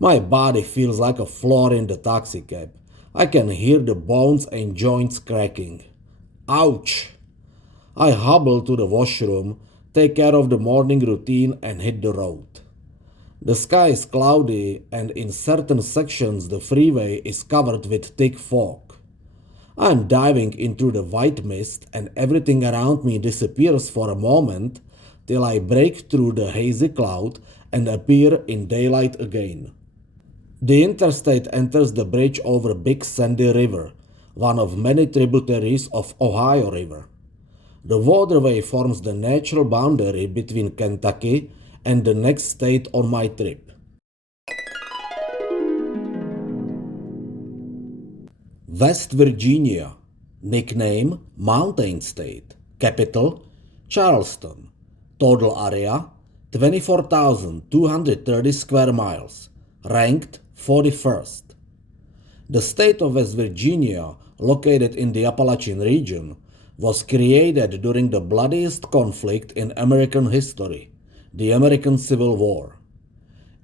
My body feels like a floor in the taxicab. I can hear the bones and joints cracking. Ouch! I hobble to the washroom, take care of the morning routine and hit the road. The sky is cloudy and in certain sections the freeway is covered with thick fog. I am diving into the white mist and everything around me disappears for a moment till I break through the hazy cloud and appear in daylight again. The interstate enters the bridge over Big Sandy River, one of many tributaries of Ohio River. The waterway forms the natural boundary between Kentucky and the next state on my trip. West Virginia, nickname Mountain State, capital Charleston, total area 24,230 square miles, ranked 41st. The state of West Virginia, located in the Appalachian region, was created during the bloodiest conflict in American history, the American Civil War.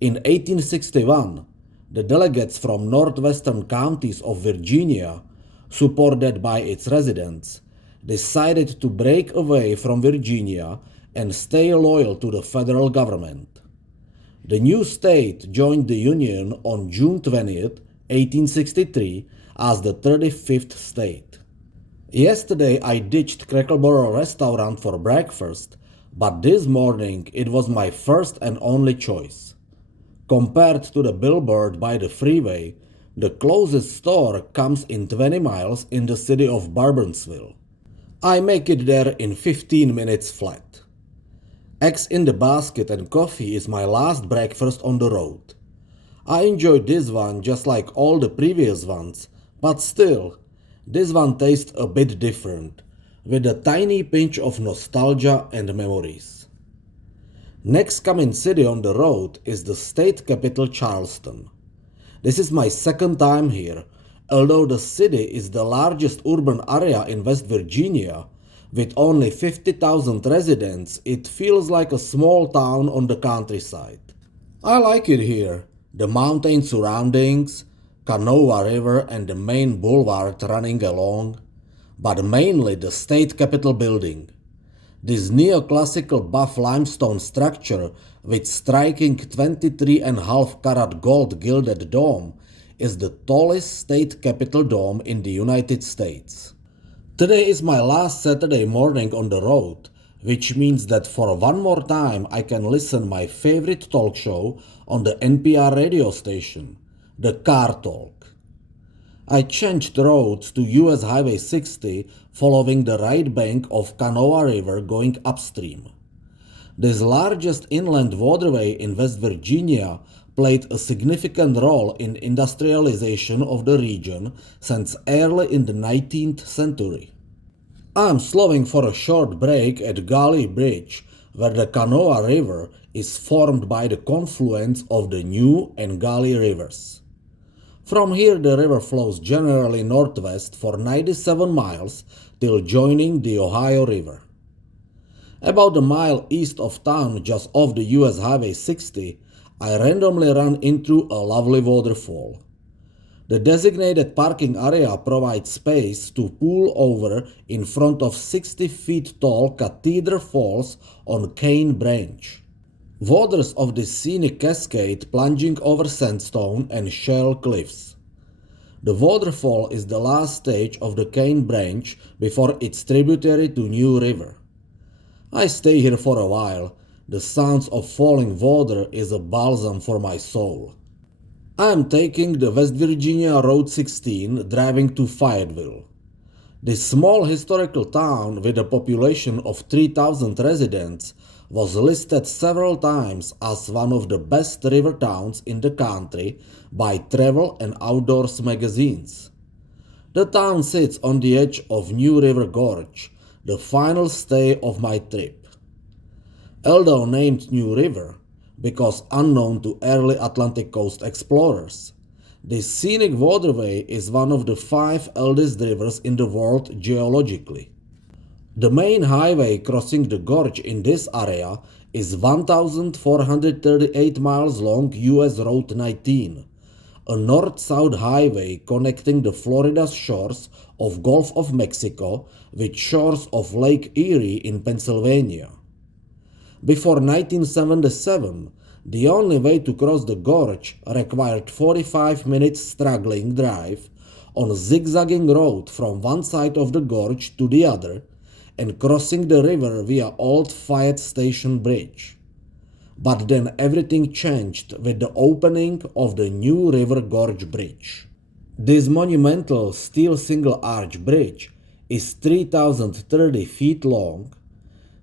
In 1861, the delegates from northwestern counties of Virginia, supported by its residents, decided to break away from Virginia and stay loyal to the federal government. The new state joined the Union on June 20th, 1863, as the 35th state. Yesterday I ditched Crackleboro restaurant for breakfast, but this morning it was my first and only choice. Compared to the billboard by the freeway, the closest store comes in 20 miles in the city of Barbournsville. I make it there in 15 minutes flat. Eggs in the basket and coffee is my last breakfast on the road. I enjoyed this one just like all the previous ones, but still, this one tastes a bit different, with a tiny pinch of nostalgia and memories. Next coming city on the road is the state capital Charleston. This is my second time here, although the city is the largest urban area in West Virginia. With only 50,000 residents, it feels like a small town on the countryside. I like it here, the mountain surroundings, Kanawha River and the main boulevard running along, but mainly the state capitol building. This neoclassical buff limestone structure with striking 23.5 karat gold gilded dome is the tallest state capitol dome in the United States. Today is my last Saturday morning on the road, which means that for one more time I can listen my favorite talk show on the NPR radio station, the Car Talk. I changed roads to US Highway 60 following the right bank of Kanawha River going upstream. This largest inland waterway in West Virginia played a significant role in industrialization of the region since early in the 19th century. I'm slowing for a short break at Gauley Bridge, where the Kanawha River is formed by the confluence of the New and Gauley rivers. From here the river flows generally northwest for 97 miles till joining the Ohio River. About a mile east of town, just off the US Highway 60, I randomly ran into a lovely waterfall. The designated parking area provides space to pull over in front of 60 feet tall Cathedral Falls on Cane Branch. Waters of this scenic cascade plunging over sandstone and shale cliffs. The waterfall is the last stage of the Cane Branch before its tributary to New River. I stay here for a while. The sounds of falling water is a balsam for my soul. I am taking the West Virginia Road 16 driving to Fayetteville. This small historical town with a population of 3,000 residents was listed several times as one of the best river towns in the country by Travel and Outdoors magazines. The town sits on the edge of New River Gorge, the final stay of my trip. Although named New River, because unknown to early Atlantic coast explorers, this scenic waterway is one of the 5 eldest rivers in the world geologically. The main highway crossing the gorge in this area is 1,438 miles long US Road 19, a north-south highway connecting the Florida shores of Gulf of Mexico with shores of Lake Erie in Pennsylvania. Before 1977, the only way to cross the gorge required 45 minutes struggling drive on a zigzagging road from one side of the gorge to the other and crossing the river via Old Fayette Station Bridge. But then everything changed with the opening of the New River Gorge Bridge. This monumental steel single-arch bridge is 3,030 feet long,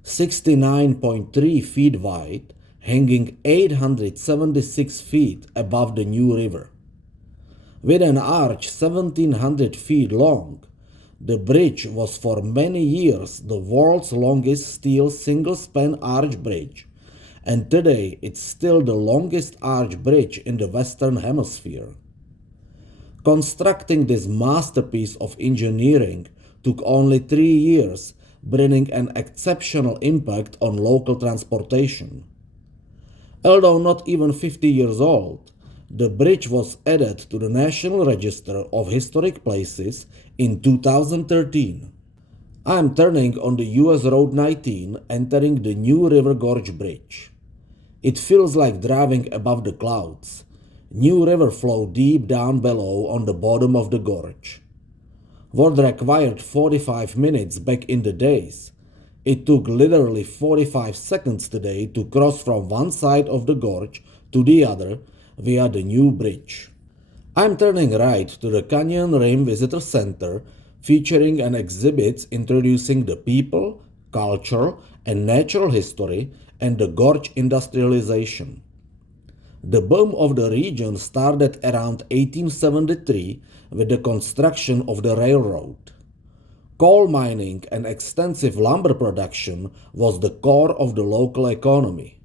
69.3 feet wide, hanging 876 feet above the New River. With an arch 1,700 feet long, the bridge was for many years the world's longest steel single-span arch bridge, and today it's still the longest arch bridge in the Western Hemisphere. Constructing this masterpiece of engineering took only 3 years, bringing an exceptional impact on local transportation. Although not even 50 years old, the bridge was added to the National Register of Historic Places in 2013. I am turning on the US Road 19, entering the New River Gorge Bridge. It feels like driving above the clouds. New River flow deep down below on the bottom of the gorge. What required 45 minutes back in the days, it took literally 45 seconds today to cross from one side of the gorge to the other via the new bridge. I'm turning right to the Canyon Rim Visitor Center, featuring an exhibit introducing the people, culture, and natural history and the gorge industrialization. The boom of the region started around 1873 with the construction of the railroad. Coal mining and extensive lumber production was the core of the local economy.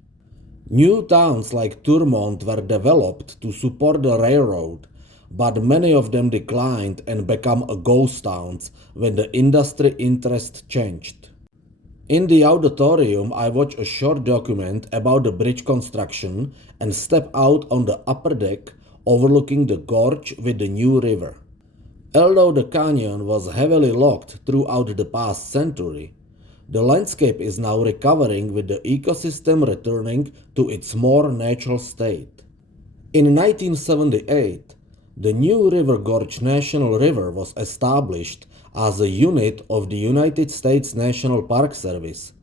New towns like Turmont were developed to support the railroad, but many of them declined and became ghost towns when the industry interest changed. In the auditorium, I watched a short document about the bridge construction and stepped out on the upper deck overlooking the gorge with the New River. Although the canyon was heavily logged throughout the past century, the landscape is now recovering with the ecosystem returning to its more natural state. In 1978, The New River Gorge National River was established as a unit of the United States National Park Service,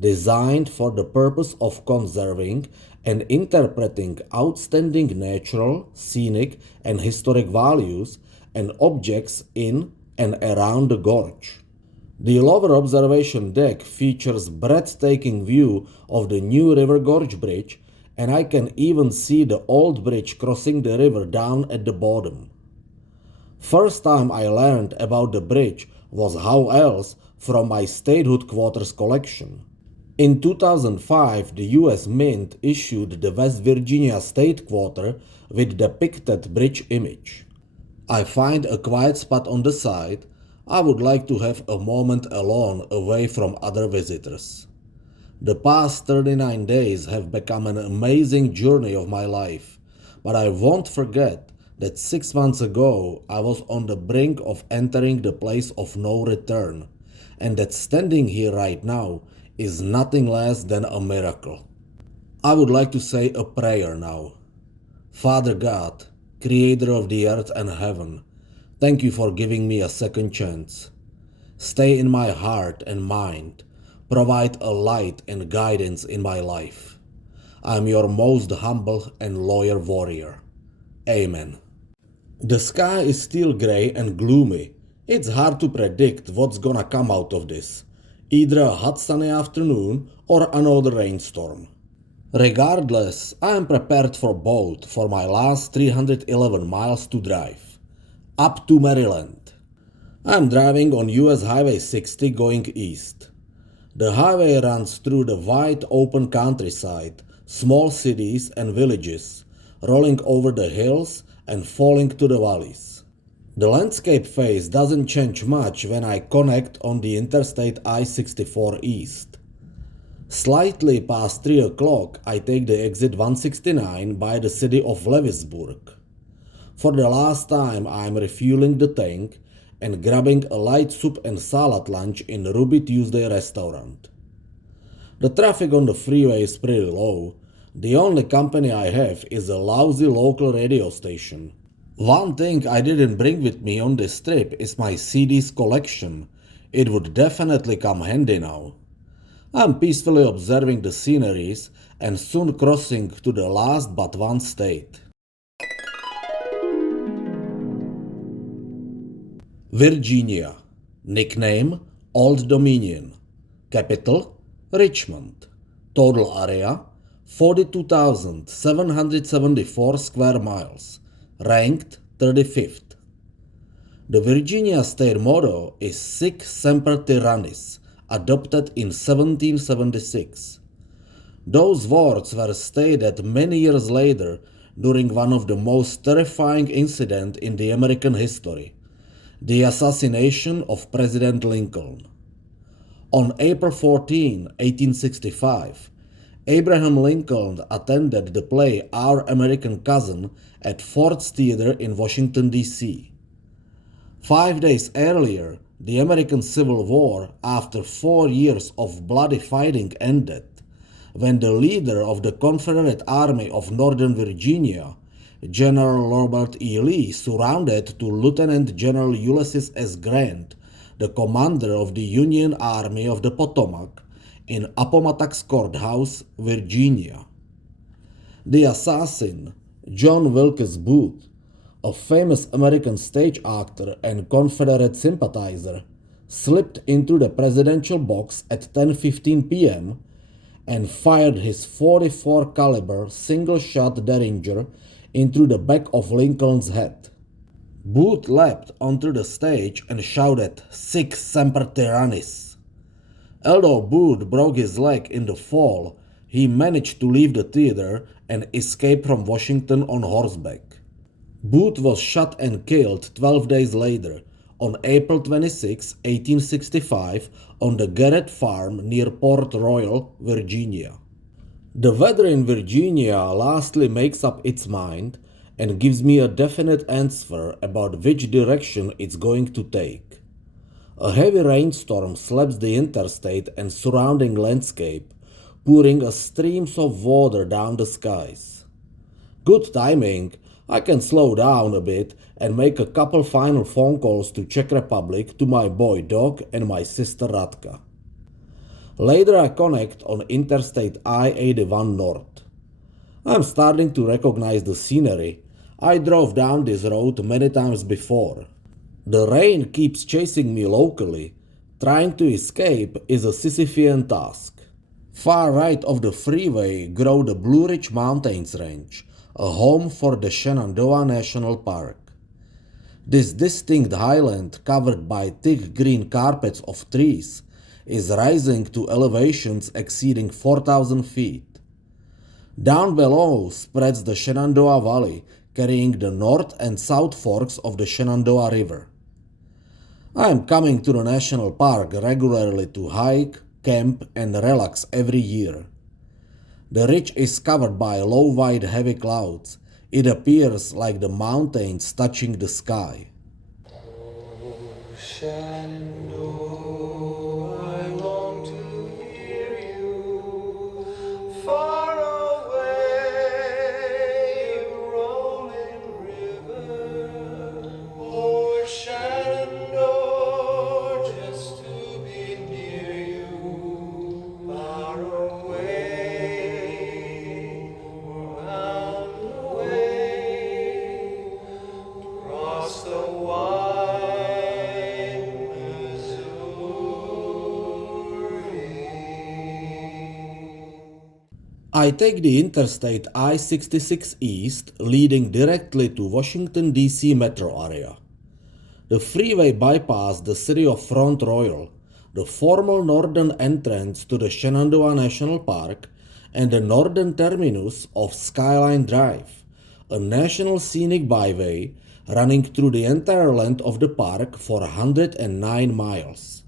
designed for the purpose of conserving and interpreting outstanding natural, scenic, and historic values and objects in and around the gorge. The lower observation deck features breathtaking view of the New River Gorge Bridge, and I can even see the old bridge crossing the river down at the bottom. First time I learned about the bridge was how else from my statehood quarters collection. In 2005, the US Mint issued the West Virginia State Quarter with depicted bridge image. I find a quiet spot on the side. I would like to have a moment alone away from other visitors. The past 39 days have become an amazing journey of my life, but I won't forget that 6 months ago I was on the brink of entering the place of no return, and that standing here right now is nothing less than a miracle. I would like to say a prayer now. Father God, Creator of the earth and heaven, thank you for giving me a second chance. Stay in my heart and mind. Provide a light and guidance in my life. I am your most humble and loyal warrior. Amen. The sky is still grey and gloomy. It's hard to predict what's gonna come out of this. Either a hot sunny afternoon or another rainstorm. Regardless, I am prepared for both for my last 311 miles to drive. Up to Maryland. I am driving on US Highway 60 going east. The highway runs through the wide open countryside, small cities and villages, rolling over the hills and falling to the valleys. The landscape phase doesn't change much when I connect on the Interstate I-64 East. Slightly past 3 o'clock, I take the exit 169 by the city of Lewisburg. For the last time, I am refueling the tank and grabbing a light soup and salad lunch in Ruby Tuesday restaurant. The traffic on the freeway is pretty low. The only company I have is a lousy local radio station. One thing I didn't bring with me on this trip is my CDs collection. It would definitely come handy now. I'm peacefully observing the sceneries and soon crossing to the last but one state. Virginia. Nickname Old Dominion. Capital Richmond. Total area 42,774 square miles. Ranked 35th. The Virginia state motto is Sic Semper Tyrannis, adopted in 1776. Those words were stated many years later during one of the most terrifying incidents in the American history, the assassination of President Lincoln. On April 14, 1865, Abraham Lincoln attended the play Our American Cousin at Ford's Theater in Washington, D.C. 5 days earlier, the American Civil War, after 4 years of bloody fighting, ended when the leader of the Confederate Army of Northern Virginia, General Robert E. Lee, surrendered to Lieutenant General Ulysses S. Grant, the commander of the Union Army of the Potomac, in Appomattox Courthouse, Virginia. The assassin, John Wilkes Booth, a famous American stage actor and Confederate sympathizer, slipped into the presidential box at 10:15 p.m. and fired his .44 caliber single-shot Derringer into the back of Lincoln's head. Booth leapt onto the stage and shouted, "Sic Semper Tyrannis." Although Booth broke his leg in the fall, he managed to leave the theater and escape from Washington on horseback. Booth was shot and killed 12 days later, on April 26, 1865, on the Garrett Farm near Port Royal, Virginia. The weather in Virginia lastly makes up its mind and gives me a definite answer about which direction it's going to take. A heavy rainstorm slaps the interstate and surrounding landscape, pouring a streams of water down the skies. Good timing, I can slow down a bit and make a couple final phone calls to Czech Republic to my boy Dog and my sister Radka. Later I connect on Interstate I-81 North. I'm starting to recognize the scenery. I drove down this road many times before. The rain keeps chasing me locally. Trying to escape is a Sisyphean task. Far right of the freeway grow the Blue Ridge Mountains Range, a home for the Shenandoah National Park. This distinct highland covered by thick green carpets of trees is rising to elevations exceeding 4,000 feet. Down below spreads the Shenandoah Valley, carrying the north and south forks of the Shenandoah River. I am coming to the national park regularly to hike, camp, and relax every year. The ridge is covered by low white heavy clouds. It appears like the mountains touching the sky. Shenandoah, I long to hear you far away, rolling river. Oh, Shenandoah, just to be near you, far away, around the way, across the wide I take the Interstate I-66 East, leading directly to Washington, D.C. metro area. The freeway bypassed the city of Front Royal, the formal northern entrance to the Shenandoah National Park, and the northern terminus of Skyline Drive, a national scenic byway running through the entire length of the park for 109 miles.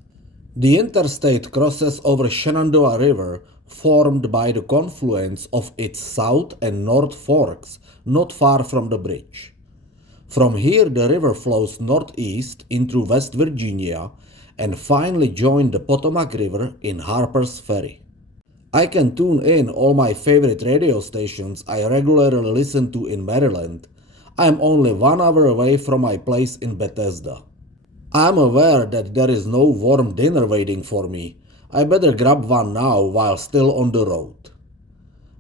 The interstate crosses over Shenandoah River, formed by the confluence of its south and north forks not far from the bridge. From here the river flows northeast into West Virginia and finally joins the Potomac River in Harper's Ferry. I can tune in all my favorite radio stations I regularly listen to in Maryland. I am only 1 hour away from my place in Bethesda. I am aware that there is no warm dinner waiting for me. I better grab one now while still on the road.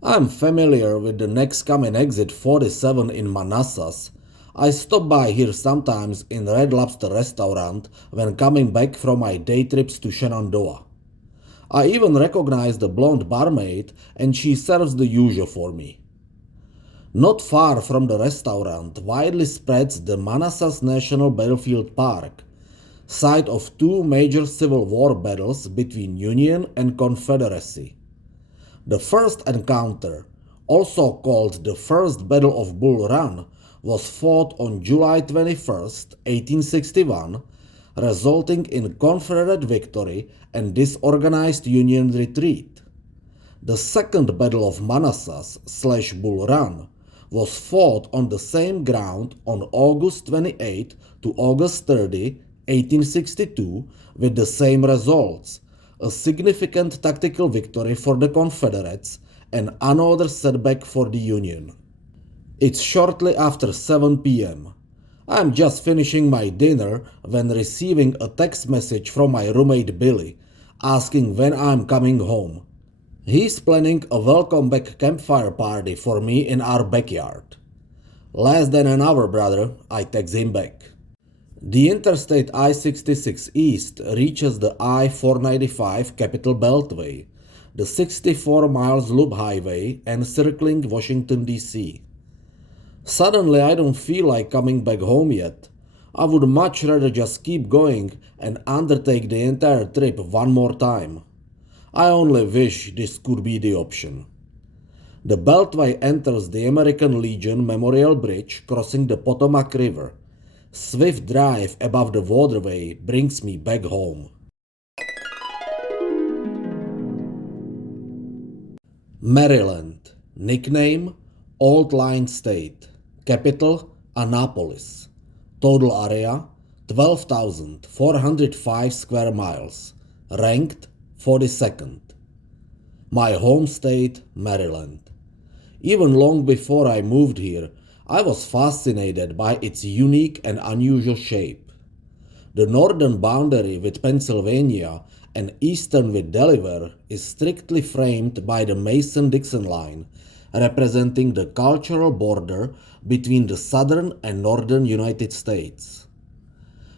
I am familiar with the next coming exit 47 in Manassas. I stop by here sometimes in Red Lobster restaurant when coming back from my day trips to Shenandoah. I even recognize the blonde barmaid and she serves the usual for me. Not far from the restaurant widely spreads the Manassas National Battlefield Park, site of 2 major Civil War battles between Union and Confederacy. The first encounter, also called the First Battle of Bull Run, was fought on July 21, 1861, resulting in Confederate victory and disorganized Union retreat. The Second Battle of Manassas/Bull Run was fought on the same ground on August 28 to August 30, 1862, with the same results, a significant tactical victory for the Confederates and another setback for the Union. It's shortly after 7 p.m. I'm just finishing my dinner when receiving a text message from my roommate Billy, asking when I'm coming home. He's planning a welcome back campfire party for me in our backyard. Less than an hour, brother, I text him back. The Interstate I-66 East reaches the I-495 Capitol Beltway, the 64 miles loop highway encircling Washington, D.C. Suddenly I don't feel like coming back home yet. I would much rather just keep going and undertake the entire trip one more time. I only wish this could be the option. The Beltway enters the American Legion Memorial Bridge crossing the Potomac River. Swift drive above the waterway brings me back home. Maryland. Nickname: Old Line State. Capital: Annapolis. Total area: 12,405 square miles. Ranked 42nd. My home state, Maryland. Even long before I moved here, I was fascinated by its unique and unusual shape. The northern boundary with Pennsylvania and eastern with Delaware is strictly framed by the Mason-Dixon line, representing the cultural border between the southern and northern United States.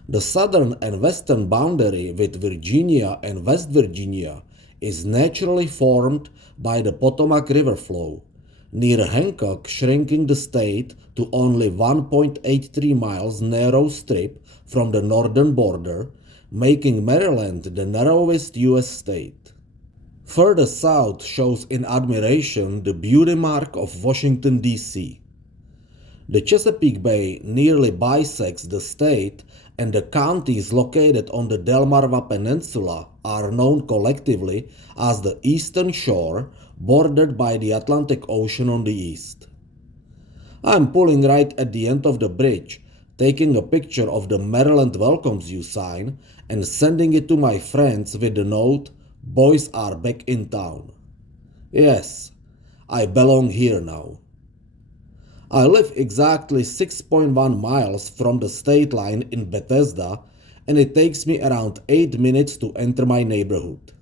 The southern and western boundary with Virginia and West Virginia is naturally formed by the Potomac River flow, near Hancock shrinking the state to only 1.83 miles narrow strip from the northern border, making Maryland the narrowest U.S. state. Further south shows in admiration the beauty mark of Washington, D.C. The Chesapeake Bay nearly bisects the state, and the counties located on the Delmarva Peninsula are known collectively as the Eastern Shore, bordered by the Atlantic Ocean on the east. I'm pulling right at the end of the bridge, taking a picture of the Maryland Welcomes You sign and sending it to my friends with the note, "Boys are back in town." Yes, I belong here now. I live exactly 6.1 miles from the state line in Bethesda, and it takes me around 8 minutes to enter my neighborhood.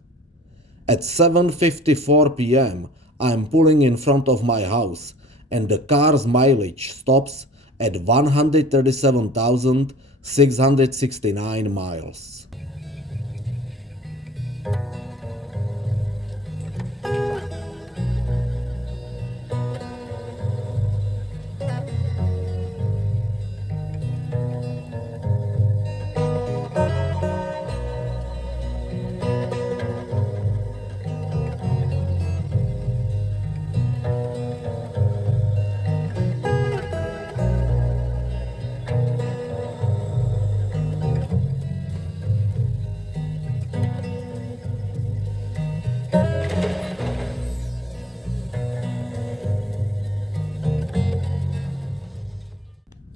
At 7:54 p.m., I am pulling in front of my house, and the car's mileage stops at 137,669 miles.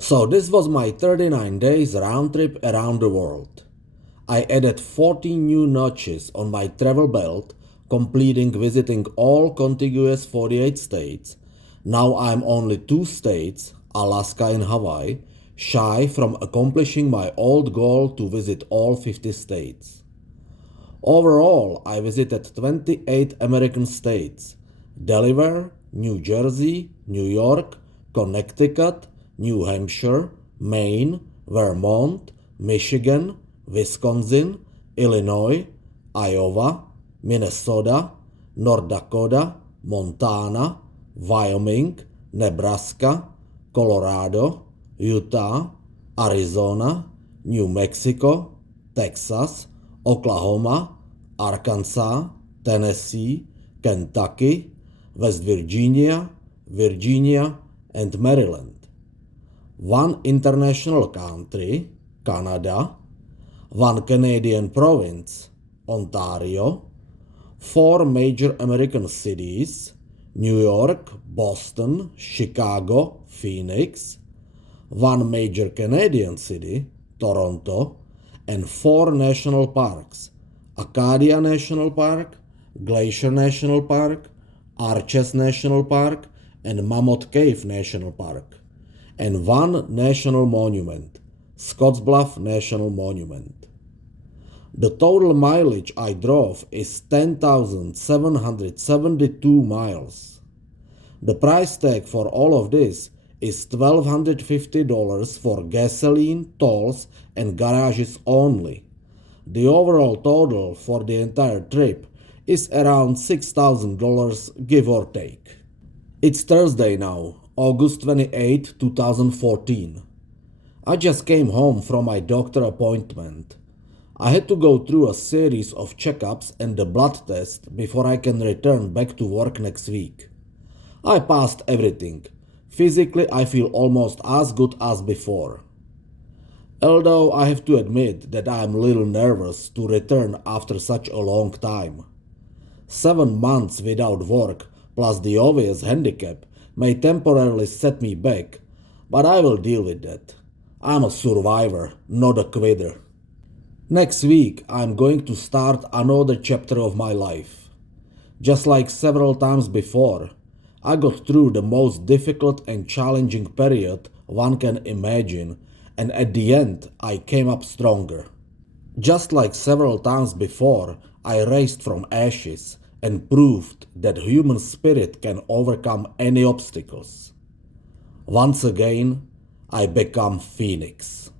So this was my 39 days round trip around the world. I added 14 new notches on my travel belt, completing visiting all contiguous 48 states. Now I'm only 2 states, Alaska and Hawaii, shy from accomplishing my old goal to visit all 50 states. Overall, I visited 28 American states: Delaware, New Jersey, New York, Connecticut, New Hampshire, Maine, Vermont, Michigan, Wisconsin, Illinois, Iowa, Minnesota, North Dakota, Montana, Wyoming, Nebraska, Colorado, Utah, Arizona, New Mexico, Texas, Oklahoma, Arkansas, Tennessee, Kentucky, West Virginia, Virginia, and Maryland. One international country, Canada, one Canadian province, Ontario, 4 major American cities, New York, Boston, Chicago, Phoenix, one major Canadian city, Toronto, and 4 national parks: Acadia National Park, Glacier National Park, Arches National Park, and Mammoth Cave National Park, and 1 national monument, Scottsbluff National Monument. The total mileage I drove is 10,772 miles. The price tag for all of this is $1,250 for gasoline, tolls, and garages only. The overall total for the entire trip is around $6,000, give or take. It's Thursday now, August 28, 2014. I just came home from my doctor appointment. I had to go through a series of checkups and a blood test before I can return back to work next week. I passed everything. Physically, I feel almost as good as before. Although I have to admit that I am a little nervous to return after such a long time. 7 months without work, plus the obvious handicap, may temporarily set me back, but I will deal with that. I'm a survivor, not a quitter. Next week, I'm going to start another chapter of my life. Just like several times before, I got through the most difficult and challenging period one can imagine, and at the end I came up stronger. Just like several times before, I raised from ashes and proved that human spirit can overcome any obstacles. Once again, I become Phoenix.